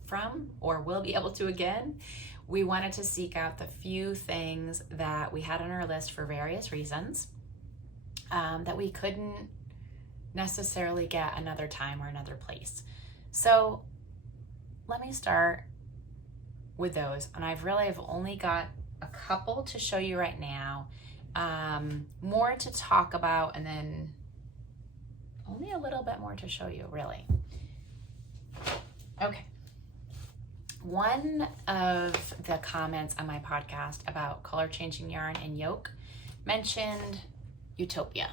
from or will be able to again. We wanted to seek out the few things that we had on our list for various reasons that we couldn't necessarily get another time or another place. So let me start with those. And I've only got a couple to show you right now. More to talk about, and then only a little bit more to show you, really. Okay. One of the comments on my podcast about color changing yarn and yoke mentioned Ewetopia.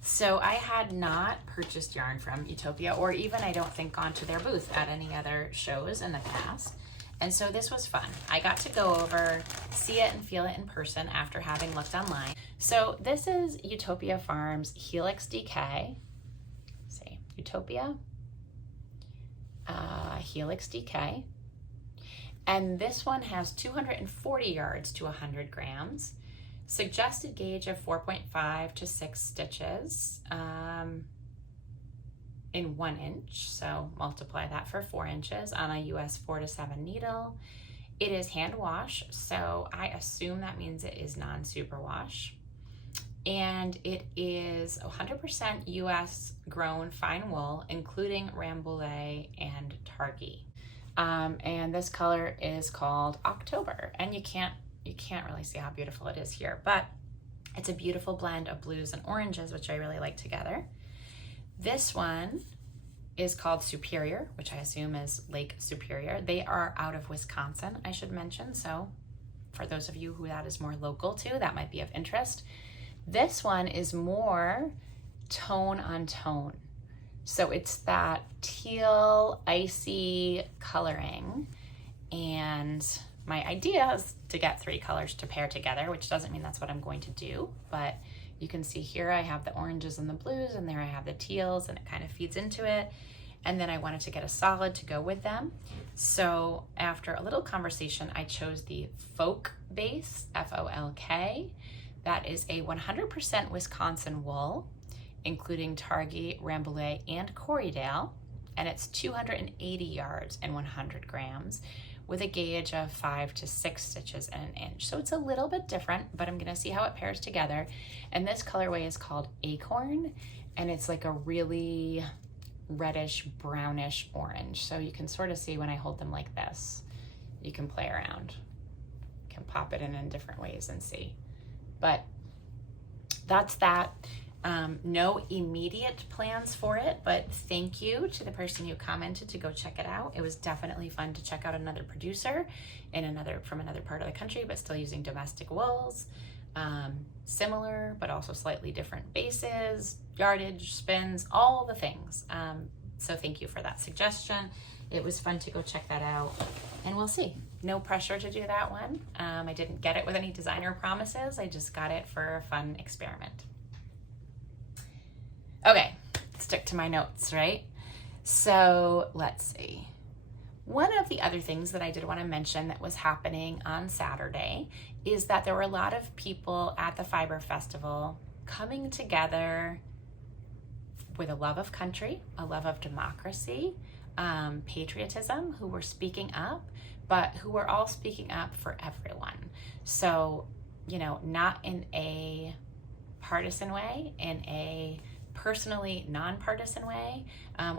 So I had not purchased yarn from Ewetopia, or even I don't think gone to their booth at any other shows in the past. And so this was fun. I got to go over, see it and feel it in person after having looked online. So this is Ewetopia Farm's Helix DK. Let's see, Ewetopia. Helix DK. And this one has 240 yards to 100 grams. Suggested gauge of 4.5 to 6 stitches in 1 inch. So multiply that for 4 inches on a US 4 to 7 needle. It is hand wash, so I assume that means it is non-superwash. And it is 100% US grown fine wool, including Rambouillet and Targhee. And this color is called October. And you can't really see how beautiful it is here, but it's a beautiful blend of blues and oranges, which I really like together. This one is called Superior, which I assume is Lake Superior. They are out of Wisconsin, I should mention. So for those of you who that is more local to, that might be of interest. This one is more tone on tone. So it's that teal, icy coloring. And my idea is to get 3 colors to pair together, which doesn't mean that's what I'm going to do, but you can see here I have the oranges and the blues, and there I have the teals, and it kind of feeds into it. And then I wanted to get a solid to go with them. So after a little conversation, I chose the Folk Base, F-O-L-K. That is a 100% Wisconsin wool, including Targhee, Rambouillet, and Corriedale, and it's 280 yards and 100 grams with a gauge of 5 to 6 stitches in 1 inch. So it's a little bit different, but I'm gonna see how it pairs together. And this colorway is called Acorn, and it's like a really reddish, brownish orange. So you can sort of see when I hold them like this, you can play around. You can pop it in different ways and see. But that's that. No immediate plans for it, but thank you to the person who commented to go check it out. It was definitely fun to check out another producer from another part of the country, but still using domestic wools. Similar, but also slightly different bases, yardage, spins, all the things. So thank you for that suggestion. It was fun to go check that out, and we'll see. No pressure to do that one. I didn't get it with any designer promises. I just got it for a fun experiment. Okay, stick to my notes, right? So let's see. One of the other things that I did want to mention that was happening on Saturday is that there were a lot of people at the Fiber Festival coming together with a love of country, a love of democracy, patriotism, who were speaking up, but who were all speaking up for everyone. So, not in a partisan way, in a personally nonpartisan way,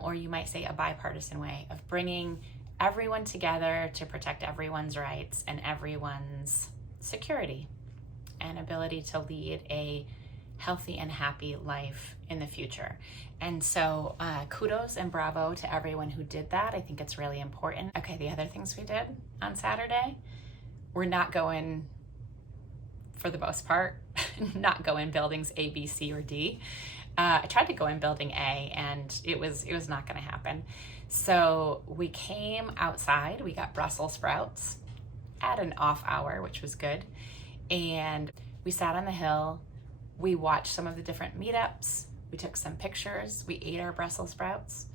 or you might say a bipartisan way of bringing everyone together to protect everyone's rights and everyone's security and ability to lead a healthy and happy life in the future. And so kudos and bravo to everyone who did that. I think it's really important. Okay, the other things we did on Saturday, we're not going, for the most part, not going buildings A, B, C, or D. I tried to go in building A, and it was not going to happen. So we came outside. We got Brussels sprouts at an off hour, which was good. And we sat on the hill. We watched some of the different meetups. We took some pictures. We ate our Brussels sprouts,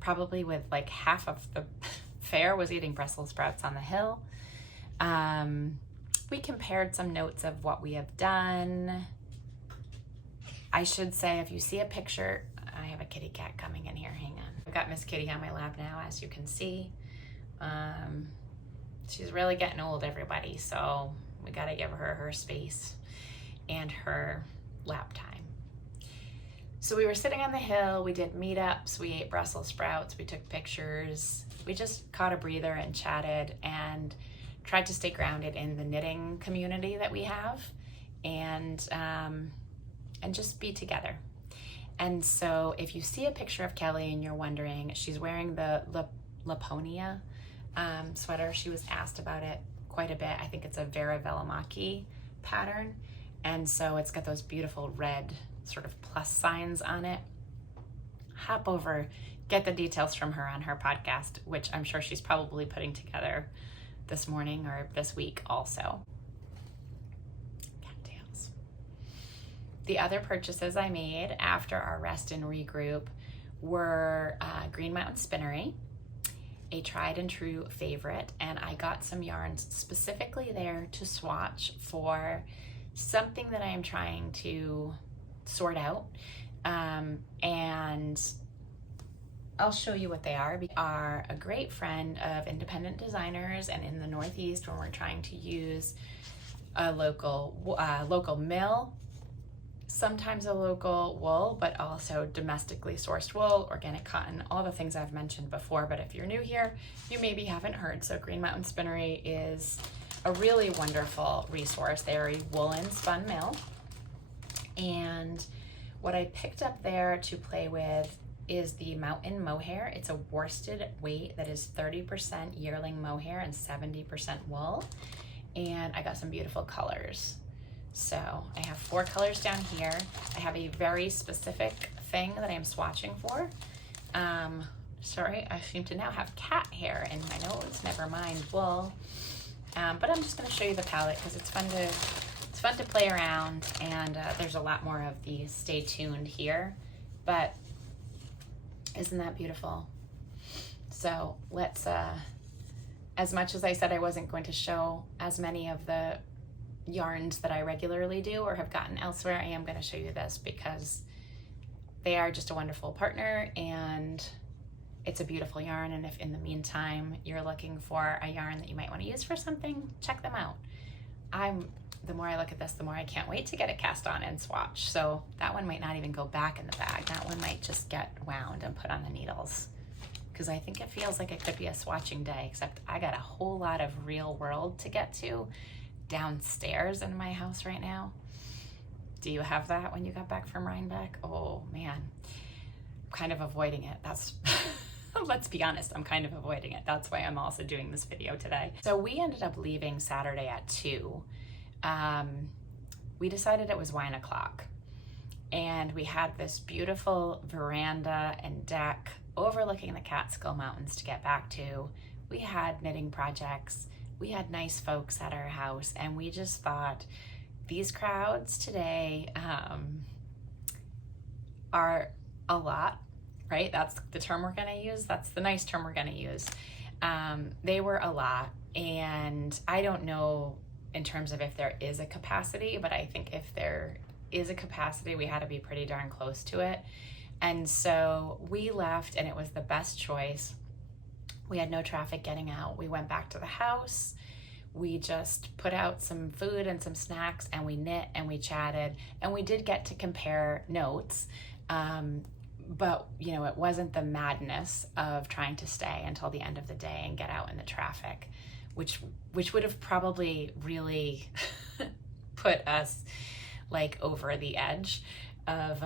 probably with like half of the fair was eating Brussels sprouts on the hill. We compared some notes of what we have done. I should say, if you see a picture, I have a kitty cat coming in here, hang on. I've got Miss Kitty on my lap now, as you can see. She's really getting old, everybody, so we gotta give her her space and her lap time. So we were sitting on the hill, we did meetups, we ate Brussels sprouts, we took pictures, we just caught a breather and chatted and tried to stay grounded in the knitting community that we have, and just be together. And so if you see a picture of Kelly and you're wondering, she's wearing the Laponia sweater. She was asked about it quite a bit. I think it's a Vera Vellamaki pattern. And so it's got those beautiful red sort of plus signs on it. Hop over, get the details from her on her podcast, which I'm sure she's probably putting together this morning or this week also. Cattails. The other purchases I made after our rest and regroup were Green Mountain Spinnery, a tried and true favorite, and I got some yarns specifically there to swatch for something that I am trying to sort out, and I'll show you what they are. They are a great friend of independent designers, and in the Northeast, when we're trying to use a local mill, sometimes a local wool, but also domestically sourced wool, organic cotton, all the things I've mentioned before. But if you're new here, you maybe haven't heard. So Green Mountain Spinnery is a really wonderful resource. They are a woolen spun mill. And what I picked up there to play with is the mountain mohair. It's a worsted weight that is 30% yearling mohair and 70% wool. And I got some beautiful colors. So I have 4 colors down here. I have a very specific thing that I'm swatching for. Sorry, I seem to now have cat hair in my nose. Never mind wool. But I'm just going to show you the palette because it's fun to play around, and there's a lot more of the stay tuned here. But isn't that beautiful? So let's, as much as I said I wasn't going to show as many of the yarns that I regularly do or have gotten elsewhere, I am going to show you this because they are just a wonderful partner and it's a beautiful yarn. And if in the meantime you're looking for a yarn that you might want to use for something, check them out. The more I look at this, the more I can't wait to get it cast on and swatch. So that one might not even go back in the bag. That one might just get wound and put on the needles because I think it feels like it could be a swatching day, except I got a whole lot of real world to get to downstairs in my house right now. Do you have that when you got back from Rhinebeck? Oh man, I'm kind of avoiding it. That's, let's be honest, I'm kind of avoiding it. That's why I'm also doing this video today. So we ended up leaving Saturday at 2. We decided it was wine o'clock, and we had this beautiful veranda and deck overlooking the Catskill Mountains to get back to. We had knitting projects, we had nice folks at our house, and we just thought these crowds today are a lot, right? That's the term we're gonna use. That's the nice term we're gonna use. They were a lot, and I don't know in terms of if there is a capacity, but I think if there is a capacity, we had to be pretty darn close to it. And so we left, and it was the best choice. We had no traffic getting out. We went back to the house. We just put out some food and some snacks, and we knit and we chatted, and we did get to compare notes. But you know, it wasn't the madness of trying to stay until the end of the day and get out in the traffic, which would have probably really put us like over the edge of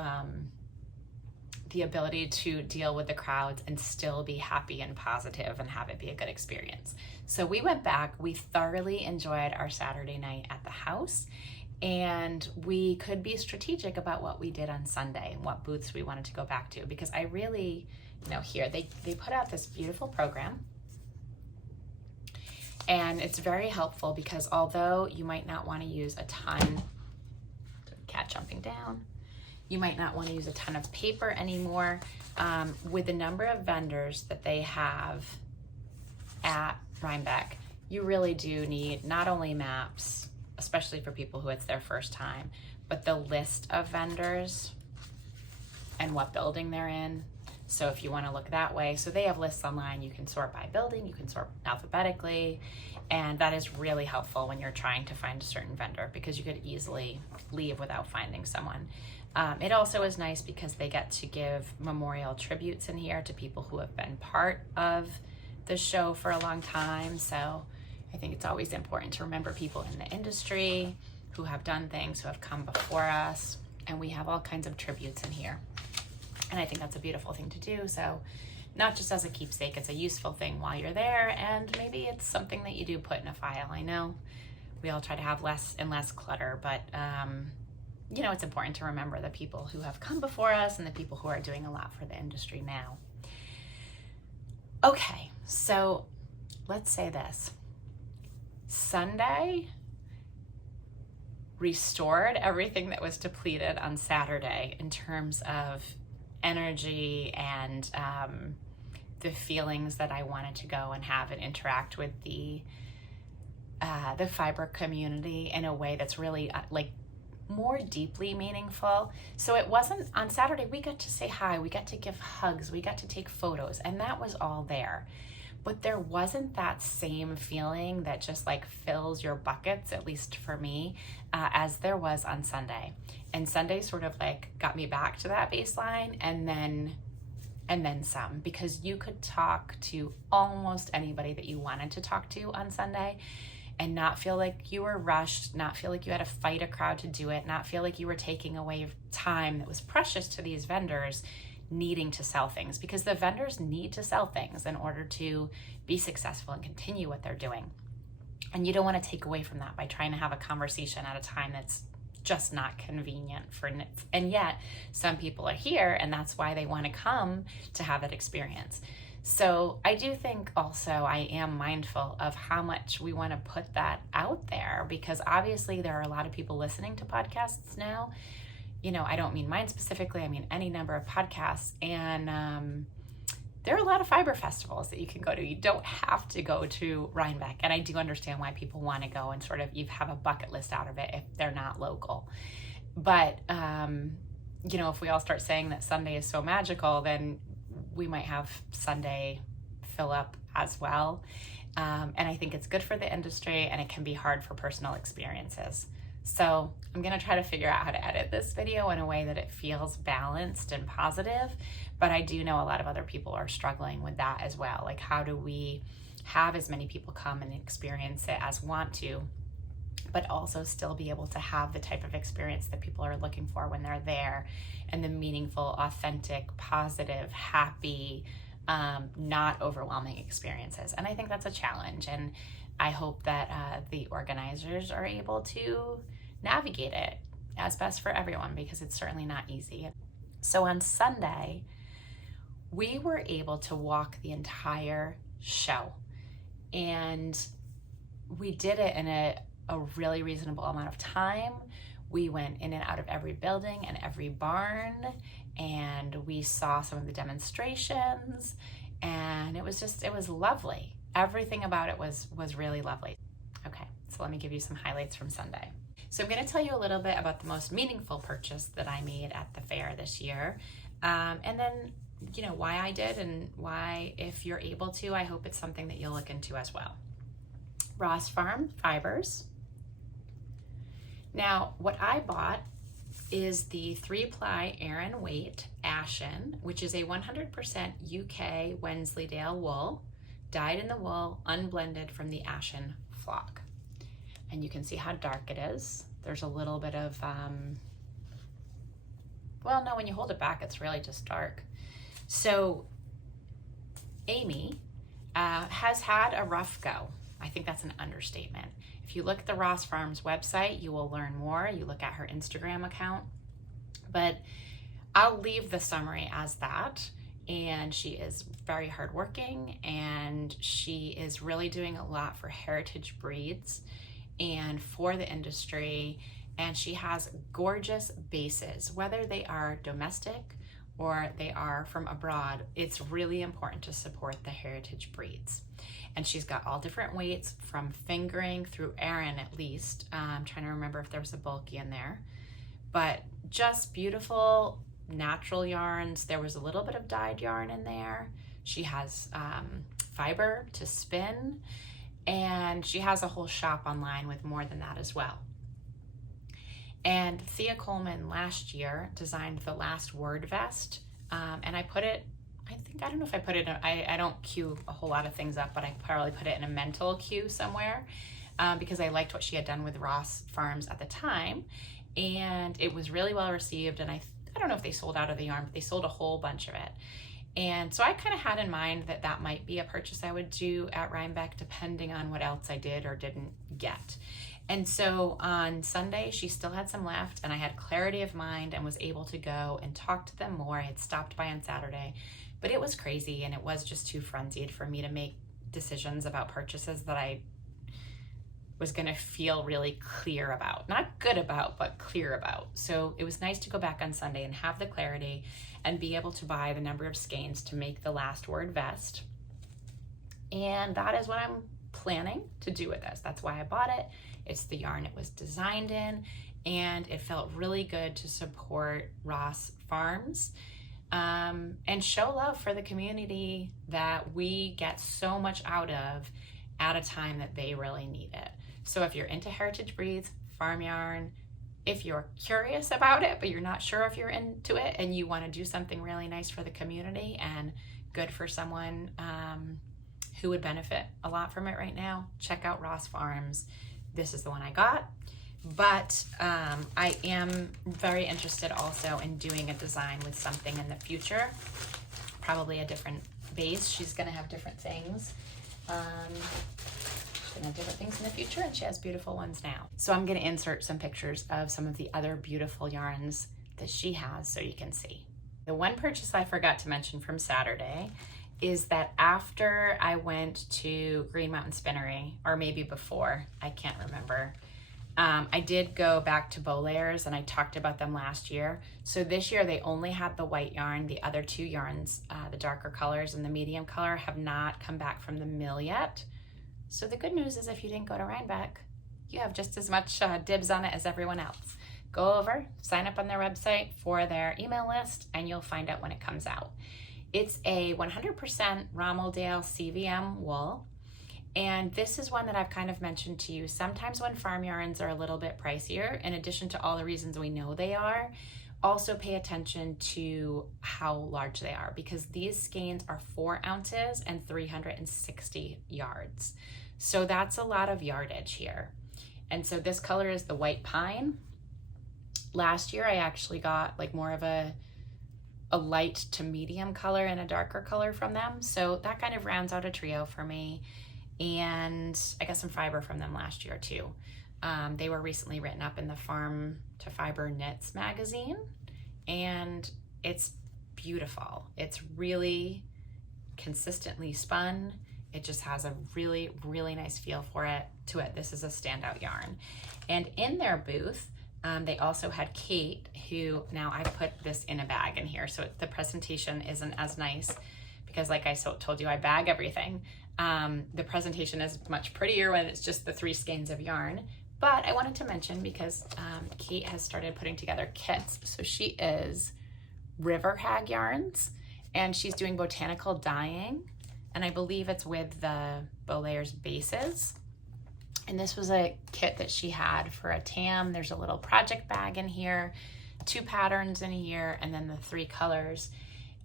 the ability to deal with the crowds and still be happy and positive and have it be a good experience. So we went back, we thoroughly enjoyed our Saturday night at the house, And we could be strategic about what we did on Sunday and what booths we wanted to go back to, because I really, here, they put out this beautiful program. And it's very helpful because although you might not want to use a ton, cat jumping down, you might not want to use a ton of paper anymore. With the number of vendors that they have at Rhinebeck, you really do need not only maps, especially for people who it's their first time, but the list of vendors and what building they're in. So if you want to look that way, so they have lists online. You can sort by building, you can sort alphabetically, and that is really helpful when you're trying to find a certain vendor, because you could easily leave without finding someone. It also is nice because they get to give memorial tributes in here to people who have been part of the show for a long time. So I think it's always important to remember people in the industry who have done things, who have come before us, and we have all kinds of tributes in here. And I think that's a beautiful thing to do. So not just as a keepsake, it's a useful thing while you're there, and maybe it's something that you do put in a file. I know we all try to have less and less clutter, but it's important to remember the people who have come before us and the people who are doing a lot for the industry now. Okay, so let's say this. Sunday restored everything that was depleted on Saturday in terms of energy and the feelings that I wanted to go and have and interact with the fiber community in a way that's really more deeply meaningful. So it wasn't on Saturday, we got to say hi, we got to give hugs, we got to take photos, and that was all there. But there wasn't that same feeling that just fills your buckets, at least for me, as there was on Sunday. And Sunday sort of got me back to that baseline and then some, because you could talk to almost anybody that you wanted to talk to on Sunday and not feel like you were rushed, not feel like you had to fight a crowd to do it, not feel like you were taking away time that was precious to these vendors needing to sell things, because the vendors need to sell things in order to be successful and continue what they're doing. And you don't want to take away from that by trying to have a conversation at a time that's just not convenient for knits. And yet some people are here, and that's why they want to come to have that experience. So I do think also I am mindful of how much we want to put that out there, because obviously there are a lot of people listening to podcasts now. I don't mean mine specifically, I mean any number of podcasts. And there are a lot of fiber festivals that you can go to. You don't have to go to Rhinebeck. And I do understand why people want to go and sort of you have a bucket list out of it if they're not local. But, if we all start saying that Sunday is so magical, then we might have Sunday fill up as well. And I think it's good for the industry, and it can be hard for personal experiences. So I'm going to try to figure out how to edit this video in a way that it feels balanced and positive. But I do know a lot of other people are struggling with that as well. How do we have as many people come and experience it as want to, but also still be able to have the type of experience that people are looking for when they're there, and the meaningful, authentic, positive, happy, not overwhelming experiences. And I think that's a challenge. And I hope that the organizers are able to navigate it as best for everyone, because it's certainly not easy. So on Sunday, we were able to walk the entire show, and we did it in a really reasonable amount of time. We went in and out of every building and every barn, and we saw some of the demonstrations, and it was lovely. Everything about it was really lovely. Okay, so let me give you some highlights from Sunday. So I'm going to tell you a little bit about the most meaningful purchase that I made at the fair this year, and then why I did, and why, if you're able to, I hope it's something that you'll look into as well. Ross Farm Fibers. Now, what I bought is the 3-ply Aran Weight Ashen, which is a 100% UK Wensleydale wool, dyed in the wool, unblended from the Ashen flock. And you can see how dark it is. There's a little bit of, when you hold it back, it's really just dark. So Aimee has had a rough go. I think that's an understatement. If you look at the Ross Farms website, you will learn more. You look at her Instagram account, but I'll leave the summary as that. And she is very hardworking, and she is really doing a lot for heritage breeds and for the industry. And she has gorgeous bases, whether they are domestic or they are from abroad. It's really important to support the heritage breeds. And she's got all different weights, from fingering through Aran at least. I'm trying to remember if there was a bulky in there, but just beautiful natural yarns. There was a little bit of dyed yarn in there. She has fiber to spin, and she has a whole shop online with more than that as well. And Thea Coleman last year designed the last word vest, and I put it, I don't know if I put it in, I don't queue a whole lot of things up, but I probably put it in a mental queue somewhere, because I liked what she had done with Ross Farms at the time, and it was really well received. And I don't know if they sold out of the yarn, but they sold a whole bunch of it. And so I kind of had in mind that that might be a purchase I would do at Rhinebeck, depending on what else I did or didn't get. And so on Sunday, she still had some left, and I had clarity of mind and was able to go and talk to them more. I had stopped by on Saturday, but it was crazy, and it was just too frenzied for me to make decisions about purchases that I was going to feel really clear about. Not good about, but clear about. So it was nice to go back on Sunday and have the clarity and be able to buy the number of skeins to make the last word vest. And that is what I'm planning to do with this. That's why I bought it. It's the yarn it was designed in, and it felt really good to support Ross Farms and show love for the community that we get so much out of at a time that they really need it. So if you're into heritage breeds, farm yarn, if you're curious about it, but you're not sure if you're into it, and you want to do something really nice for the community and good for someone who would benefit a lot from it right now, check out Ross Farms. This is the one I got. But I am very interested also in doing a design with something in the future, probably a different base. She's going to have different things. She's going to have different things in the future, and she has beautiful ones now. So I'm going to insert some pictures of some of the other beautiful yarns that she has so you can see. The one purchase I forgot to mention from Saturday is that after I went to Green Mountain Spinnery, or maybe before, I can't remember, I did go back to Bohlayers, and I talked about them last year. So this year they only had the white yarn. The other two yarns, the darker colors and the medium color, have not come back from the mill yet. So the good news is, if you didn't go to Rhinebeck, you have just as much dibs on it as everyone else. Go over, sign up on their website for their email list, and you'll find out when it comes out. It's a 100% Rommeldale CVM wool. And this is one that I've kind of mentioned to you. Sometimes when farm yarns are a little bit pricier, in addition to all the reasons we know they are, also pay attention to how large they are, because these skeins are 4 ounces and 360 yards. So that's a lot of yardage here. And so this color is the white pine. Last year I actually got like more of a light to medium color and a darker color from them. So that kind of rounds out a trio for me. And I got some fiber from them last year too. They were recently written up in the Farm to Fiber Knits magazine, and it's beautiful. It's really consistently spun. It just has a really, really nice feel to it. This is a standout yarn. And in their booth, they also had Kate, who, now I put this in a bag in here, so the presentation isn't as nice because, like I told you, I bag everything. The presentation is much prettier when it's just the 3 skeins of yarn. But I wanted to mention, because Kate has started putting together kits. So she is River Hag yarns, and she's doing botanical dyeing, and I believe it's with the Bohlayers bases. And this was a kit that she had for a tam. There's a little project bag in here, 2 patterns in here, and then the 3 colors.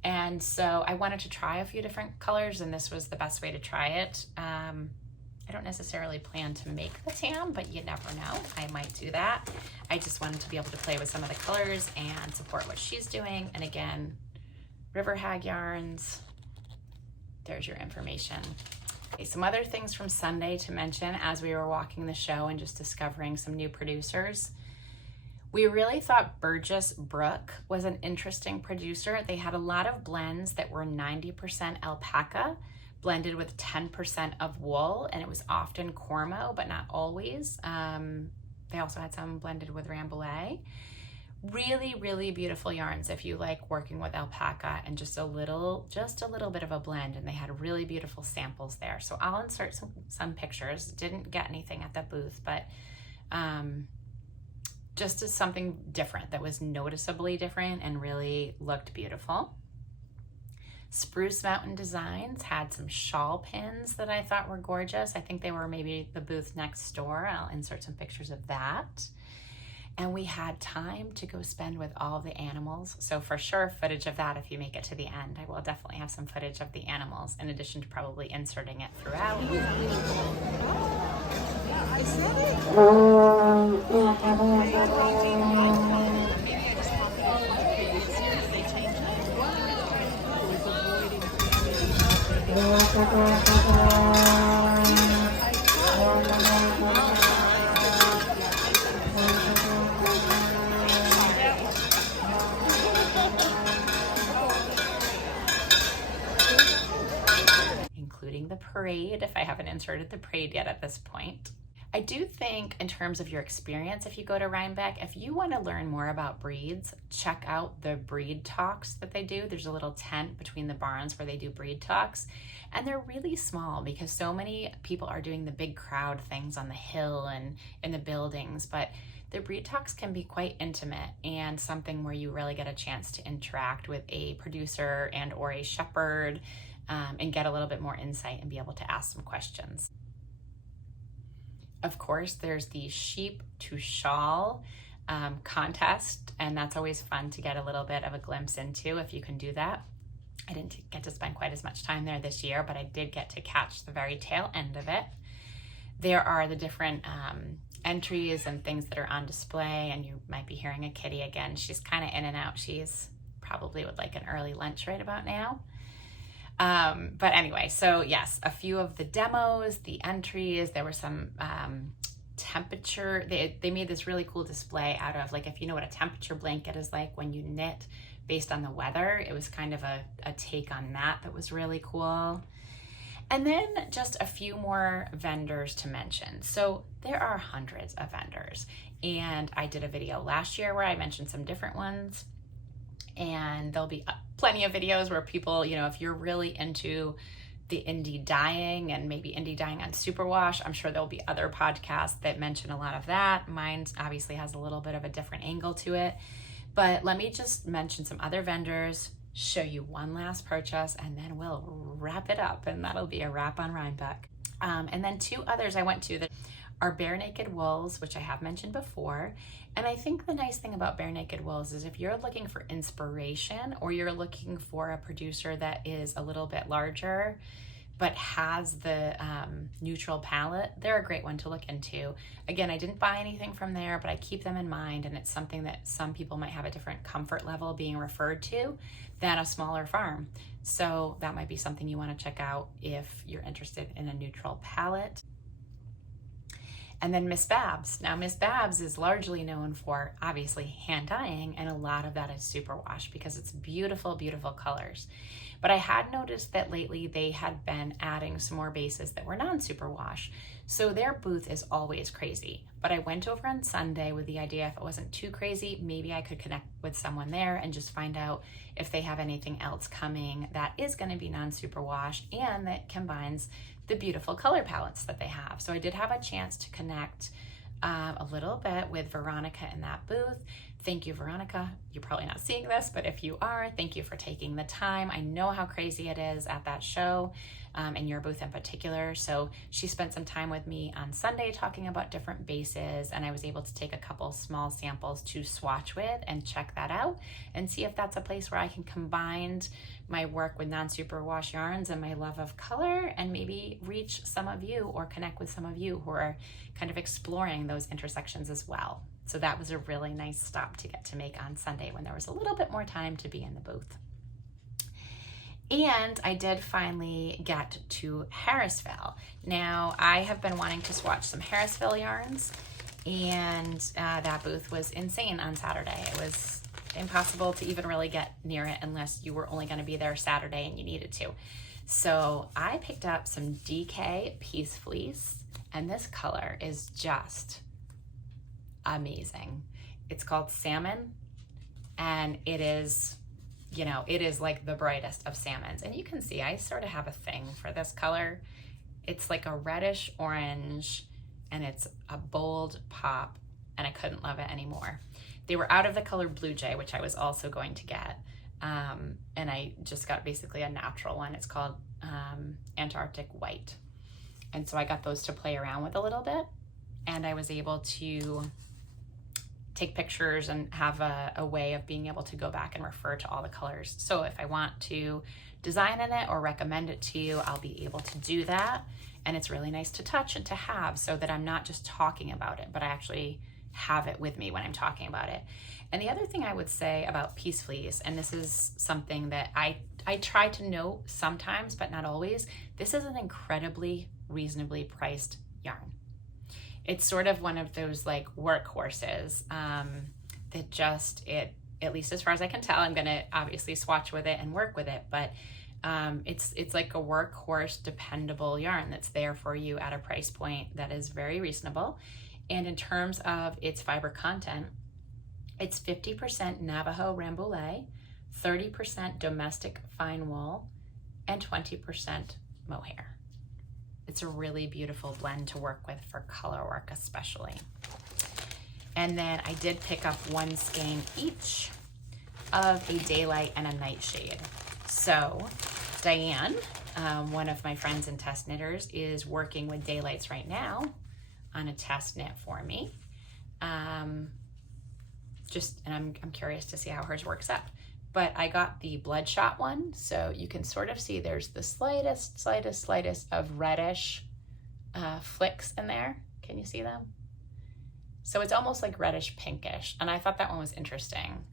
And so I wanted to try a few different colors, and this was the best way to try it. I don't necessarily plan to make the tam, but you never know. I might do that. I just wanted to be able to play with some of the colors and support what she's doing. And again, River Hag yarns, there's your information. Okay, some other things from Sunday to mention as we were walking the show and just discovering some new producers. We really thought Burgis Brook was an interesting producer. They had a lot of blends that were 90% alpaca, blended with 10% of wool, and it was often cormo, but not always. They also had some blended with rambouillet. Really, really beautiful yarns if you like working with alpaca and just a little bit of a blend, and they had really beautiful samples there. So I'll insert some pictures. Didn't get anything at the booth, but just as something different that was noticeably different and really looked beautiful. Spruce Mountain Designs had some shawl pins that I thought were gorgeous. I think they were maybe the booth next door. I'll insert some pictures of that. And we had time to go spend with all of the animals. So for sure, footage of that if you make it to the end. I will definitely have some footage of the animals in addition to probably inserting it throughout. Including the parade, if I haven't inserted the parade yet at this point. I do think in terms of your experience, if you go to Rhinebeck, if you want to learn more about breeds, check out the breed talks that they do. There's a little tent between the barns where they do breed talks, and they're really small because so many people are doing the big crowd things on the hill and in the buildings, but the breed talks can be quite intimate and something where you really get a chance to interact with a producer and or a shepherd and get a little bit more insight and be able to ask some questions. Of course, there's the sheep to shawl contest, and that's always fun to get a little bit of a glimpse into if you can do that. I didn't get to spend quite as much time there this year, but I did get to catch the very tail end of it. There are the different entries and things that are on display, and you might be hearing a kitty again. She's kind of in and out. She's probably would like an early lunch right about now. But anyway, so yes, a few of the demos, the entries, there were some temperature, they made this really cool display out of, like, if you know what a temperature blanket is like when you knit based on the weather, it was kind of a take on that was really cool. And then just a few more vendors to mention. So there are hundreds of vendors, and I did a video last year where I mentioned some different ones. And there'll be plenty of videos where people, you know, if you're really into the indie dyeing and maybe indie dyeing on superwash, I'm sure there'll be other podcasts that mention a lot of that. Mine obviously has a little bit of a different angle to it. But let me just mention some other vendors, show you one last purchase, and then we'll wrap it up, and that'll be a wrap on Rhinebeck. And then two others I went to that are Bare Naked Wools, which I have mentioned before. And I think the nice thing about Bare Naked Wools is if you're looking for inspiration or you're looking for a producer that is a little bit larger but has the neutral palette, they're a great one to look into. Again, I didn't buy anything from there, but I keep them in mind, and it's something that some people might have a different comfort level being referred to than a smaller farm. So that might be something you want to check out if you're interested in a neutral palette. And then Miss Babs. Now, Miss Babs is largely known for, obviously, hand dyeing, and a lot of that is superwash because it's beautiful, beautiful colors. But I had noticed that lately they had been adding some more bases that were non-superwash. So their booth is always crazy. But I went over on Sunday with the idea if it wasn't too crazy, maybe I could connect with someone there and just find out if they have anything else coming that is going to be non-superwash and that combines the beautiful color palettes that they have. So I did have a chance to connect a little bit with Veronica in that booth. Thank you, Veronica. You're probably not seeing this, but if you are, thank you for taking the time. I know how crazy it is at that show, and your booth in particular. So she spent some time with me on Sunday talking about different bases, and I was able to take a couple small samples to swatch with and check that out and see if that's a place where I can combine my work with non-superwash yarns and my love of color and maybe reach some of you or connect with some of you who are kind of exploring those intersections as well. So that was a really nice stop to get to make on Sunday when there was a little bit more time to be in the booth. And I did finally get to Harrisville. Now, I have been wanting to swatch some Harrisville yarns, and that booth was insane on Saturday. It was impossible to even really get near it unless you were only going to be there Saturday and you needed to. So I picked up some DK Peace Fleece, and this color is just amazing. It's called Salmon, and it is, you know, it is like the brightest of salmons. And you can see I sort of have a thing for this color. It's like a reddish orange, and it's a bold pop, and I couldn't love it anymore. They were out of the color Blue Jay, which I was also going to get. And I just got basically a natural one. It's called Antarctic White. And so I got those to play around with a little bit, and I was able to take pictures and have a way of being able to go back and refer to all the colors. So if I want to design in it or recommend it to you, I'll be able to do that. And it's really nice to touch and to have, so that I'm not just talking about it, but I actually have it with me when I'm talking about it. And the other thing I would say about Peace Fleece, and this is something that I try to note sometimes, but not always, this is an incredibly reasonably priced yarn. It's sort of one of those like workhorses that just, at least as far as I can tell, I'm gonna obviously swatch with it and work with it, but it's like a workhorse dependable yarn that's there for you at a price point that is very reasonable. And in terms of its fiber content, it's 50% Navajo Rambouillet, 30% domestic fine wool, and 20% mohair. It's a really beautiful blend to work with for color work especially. And then I did pick up one skein each of a daylight and a nightshade. So Diane, one of my friends and test knitters, is working with daylights right now on a test knit for me. And I'm curious to see how hers works out. But I got the Bloodshot one, so you can sort of see there's the slightest of reddish flicks in there. Can you see them? So it's almost like reddish pinkish, and I thought that one was interesting,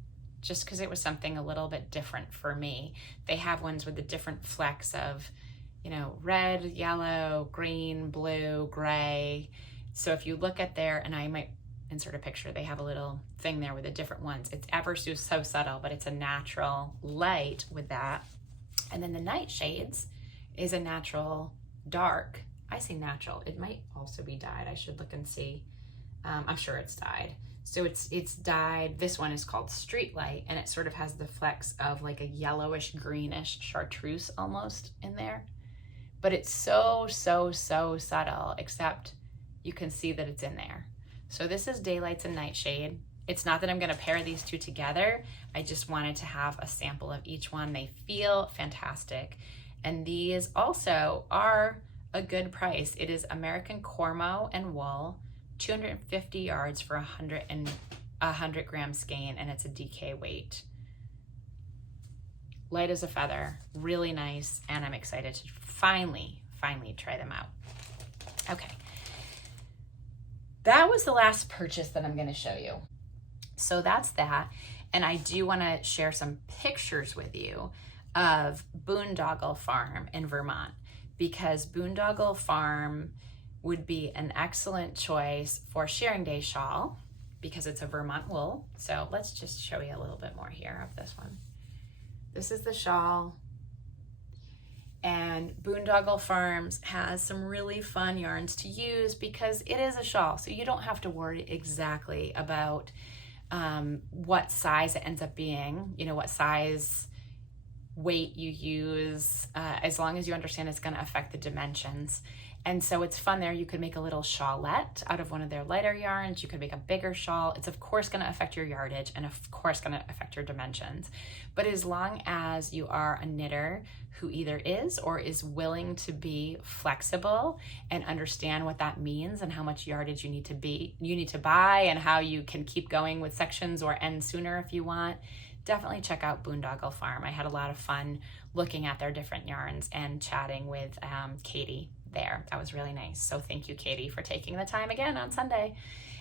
just because it was something a little bit different for me. They have ones with the different flecks of, you know, red, yellow, green, blue, gray. So if you look at there, and I might insert a picture, they have a little thing there with the different ones. It's ever so subtle, but it's a natural light with that. And then the nightshades is a natural dark. I say natural, it might also be dyed. I should look and see. I'm sure it's dyed. So it's dyed. This one is called Street Light, and it sort of has the flecks of like a yellowish greenish chartreuse almost in there. But it's so subtle, except you can see that it's in there. So this is Daylights and Nightshade. It's not that I'm gonna pair these two together. I just wanted to have a sample of each one. They feel fantastic. And these also are a good price. It is American Cormo and wool, 250 yards for 100 gram skein, and it's a DK weight. Light as a feather, really nice, and I'm excited to finally try them out. Okay. That was the last purchase that I'm going to show you. So that's that. And I do want to share some pictures with you of Boondoggle Farm in Vermont, because Boondoggle Farm would be an excellent choice for Shearing Day shawl because it's a Vermont wool. So let's just show you a little bit more here of this one. This is the shawl. And Boondoggle Farms has some really fun yarns to use because it is a shawl. So you don't have to worry exactly about what size it ends up being, you know, what size weight you use, as long as you understand it's going to affect the dimensions. And so it's fun there. You could make a little shawlette out of one of their lighter yarns. You could make a bigger shawl. It's of course going to affect your yardage and of course going to affect your dimensions. But as long as you are a knitter who either is or is willing to be flexible and understand what that means and how much yardage you need to buy and how you can keep going with sections or end sooner if you want, definitely check out Boondoggle Farm. I had a lot of fun looking at their different yarns and chatting with Katie there. That was really nice. So thank you, Katie, for taking the time again on Sunday.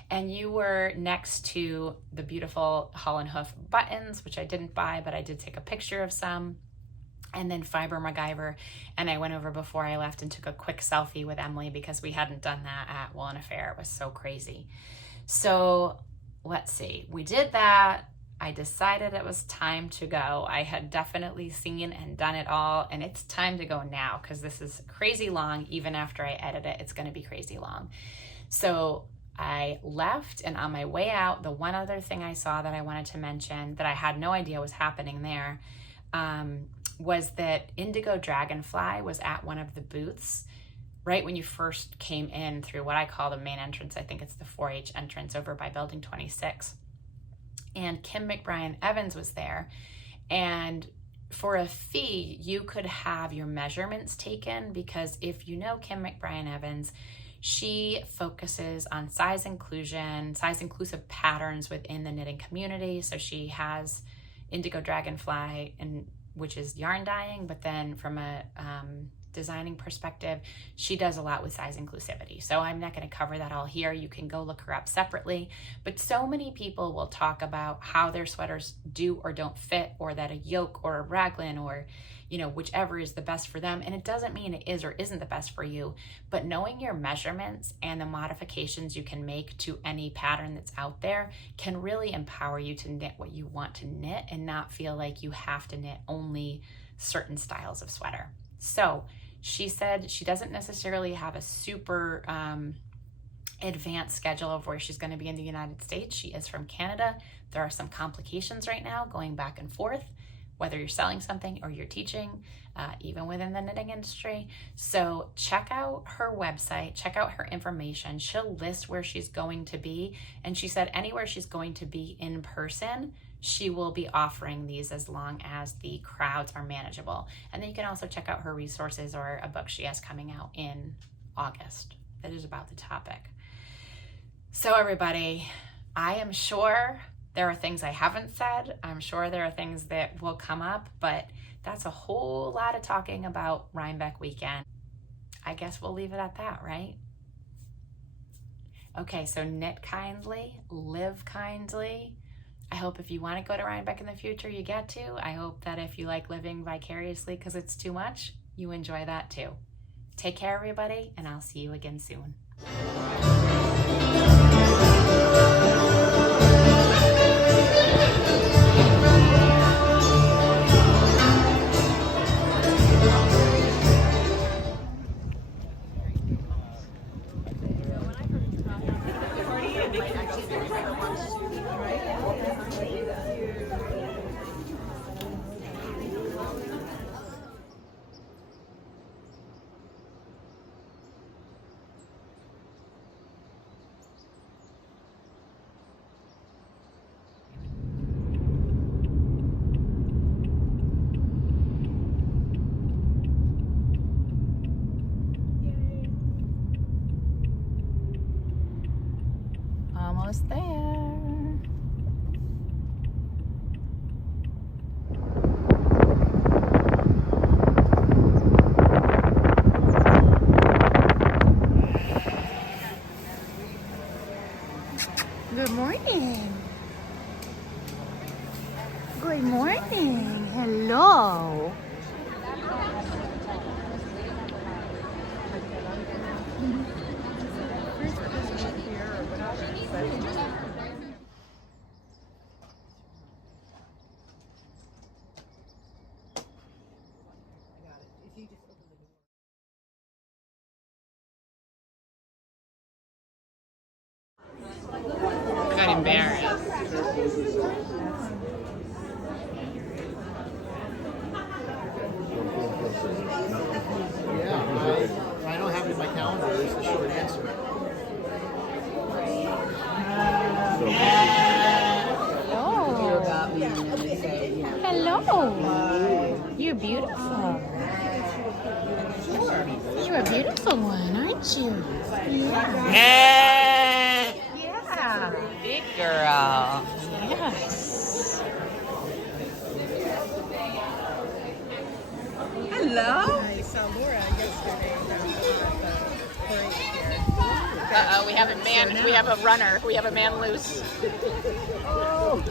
And you were next to the beautiful Holland Hoof buttons, which I didn't buy, but I did take a picture of some. and then Fiber MacGyver. And I went over before I left and took a quick selfie with Emily because we hadn't done that at Woolen Affair. It was so crazy. So let's see, we did that. I decided it was time to go. I had definitely seen and done it all, and it's time to go now because this is crazy long. Even after I edit it, it's going to be crazy long. So I left, and on my way out, the one other thing I saw that I wanted to mention that I had no idea was happening there was that Indigo Dragonfly was at one of the booths right when you first came in through what I call the main entrance. I think it's the 4-H entrance over by Building 26. And Kim McBrien Evans was there, and for a fee you could have your measurements taken, because if you know Kim McBrien Evans, she focuses on size inclusive patterns within the knitting community. So she has Indigo Dragonfly, which is yarn dyeing, but then from a designing perspective, she does a lot with size inclusivity. So I'm not going to cover that all here. You can go look her up separately. But so many people will talk about how their sweaters do or don't fit, or that a yoke or a raglan or, you know, whichever is the best for them. And it doesn't mean it is or isn't the best for you, but knowing your measurements and the modifications you can make to any pattern that's out there can really empower you to knit what you want to knit and not feel like you have to knit only certain styles of sweater. So she said she doesn't necessarily have a super advanced schedule of where she's going to be in the United States. She is from Canada. There are some complications right now going back and forth, whether you're selling something or you're teaching, even within the knitting industry. So check out her website, check out her information. She'll list where she's going to be. And she said anywhere she's going to be in person, she will be offering these as long as the crowds are manageable. And then you can also check out her resources or a book she has coming out in August that is about the topic. So everybody, I am sure there are things I haven't said. I'm sure there are things that will come up, but that's a whole lot of talking about Rhinebeck weekend. I guess we'll leave it at that, right? Okay, so knit kindly, live kindly. I hope if you want to go to Rhinebeck in the future, you get to. I hope that if you like living vicariously because it's too much, you enjoy that too. Take care, everybody, and I'll see you again soon. Almost there. Good morning. Good morning. Hello. I got embarrassed. Yeah, I don't have it in my calendar. Is the short answer. Hello. You're beautiful. You're a beautiful one, aren't you? Yeah. Yeah. Big girl. Yes. Hello. I saw Laura yesterday about the parade here. Uh-oh, we have a man, we have a runner, we have a man loose. Oh.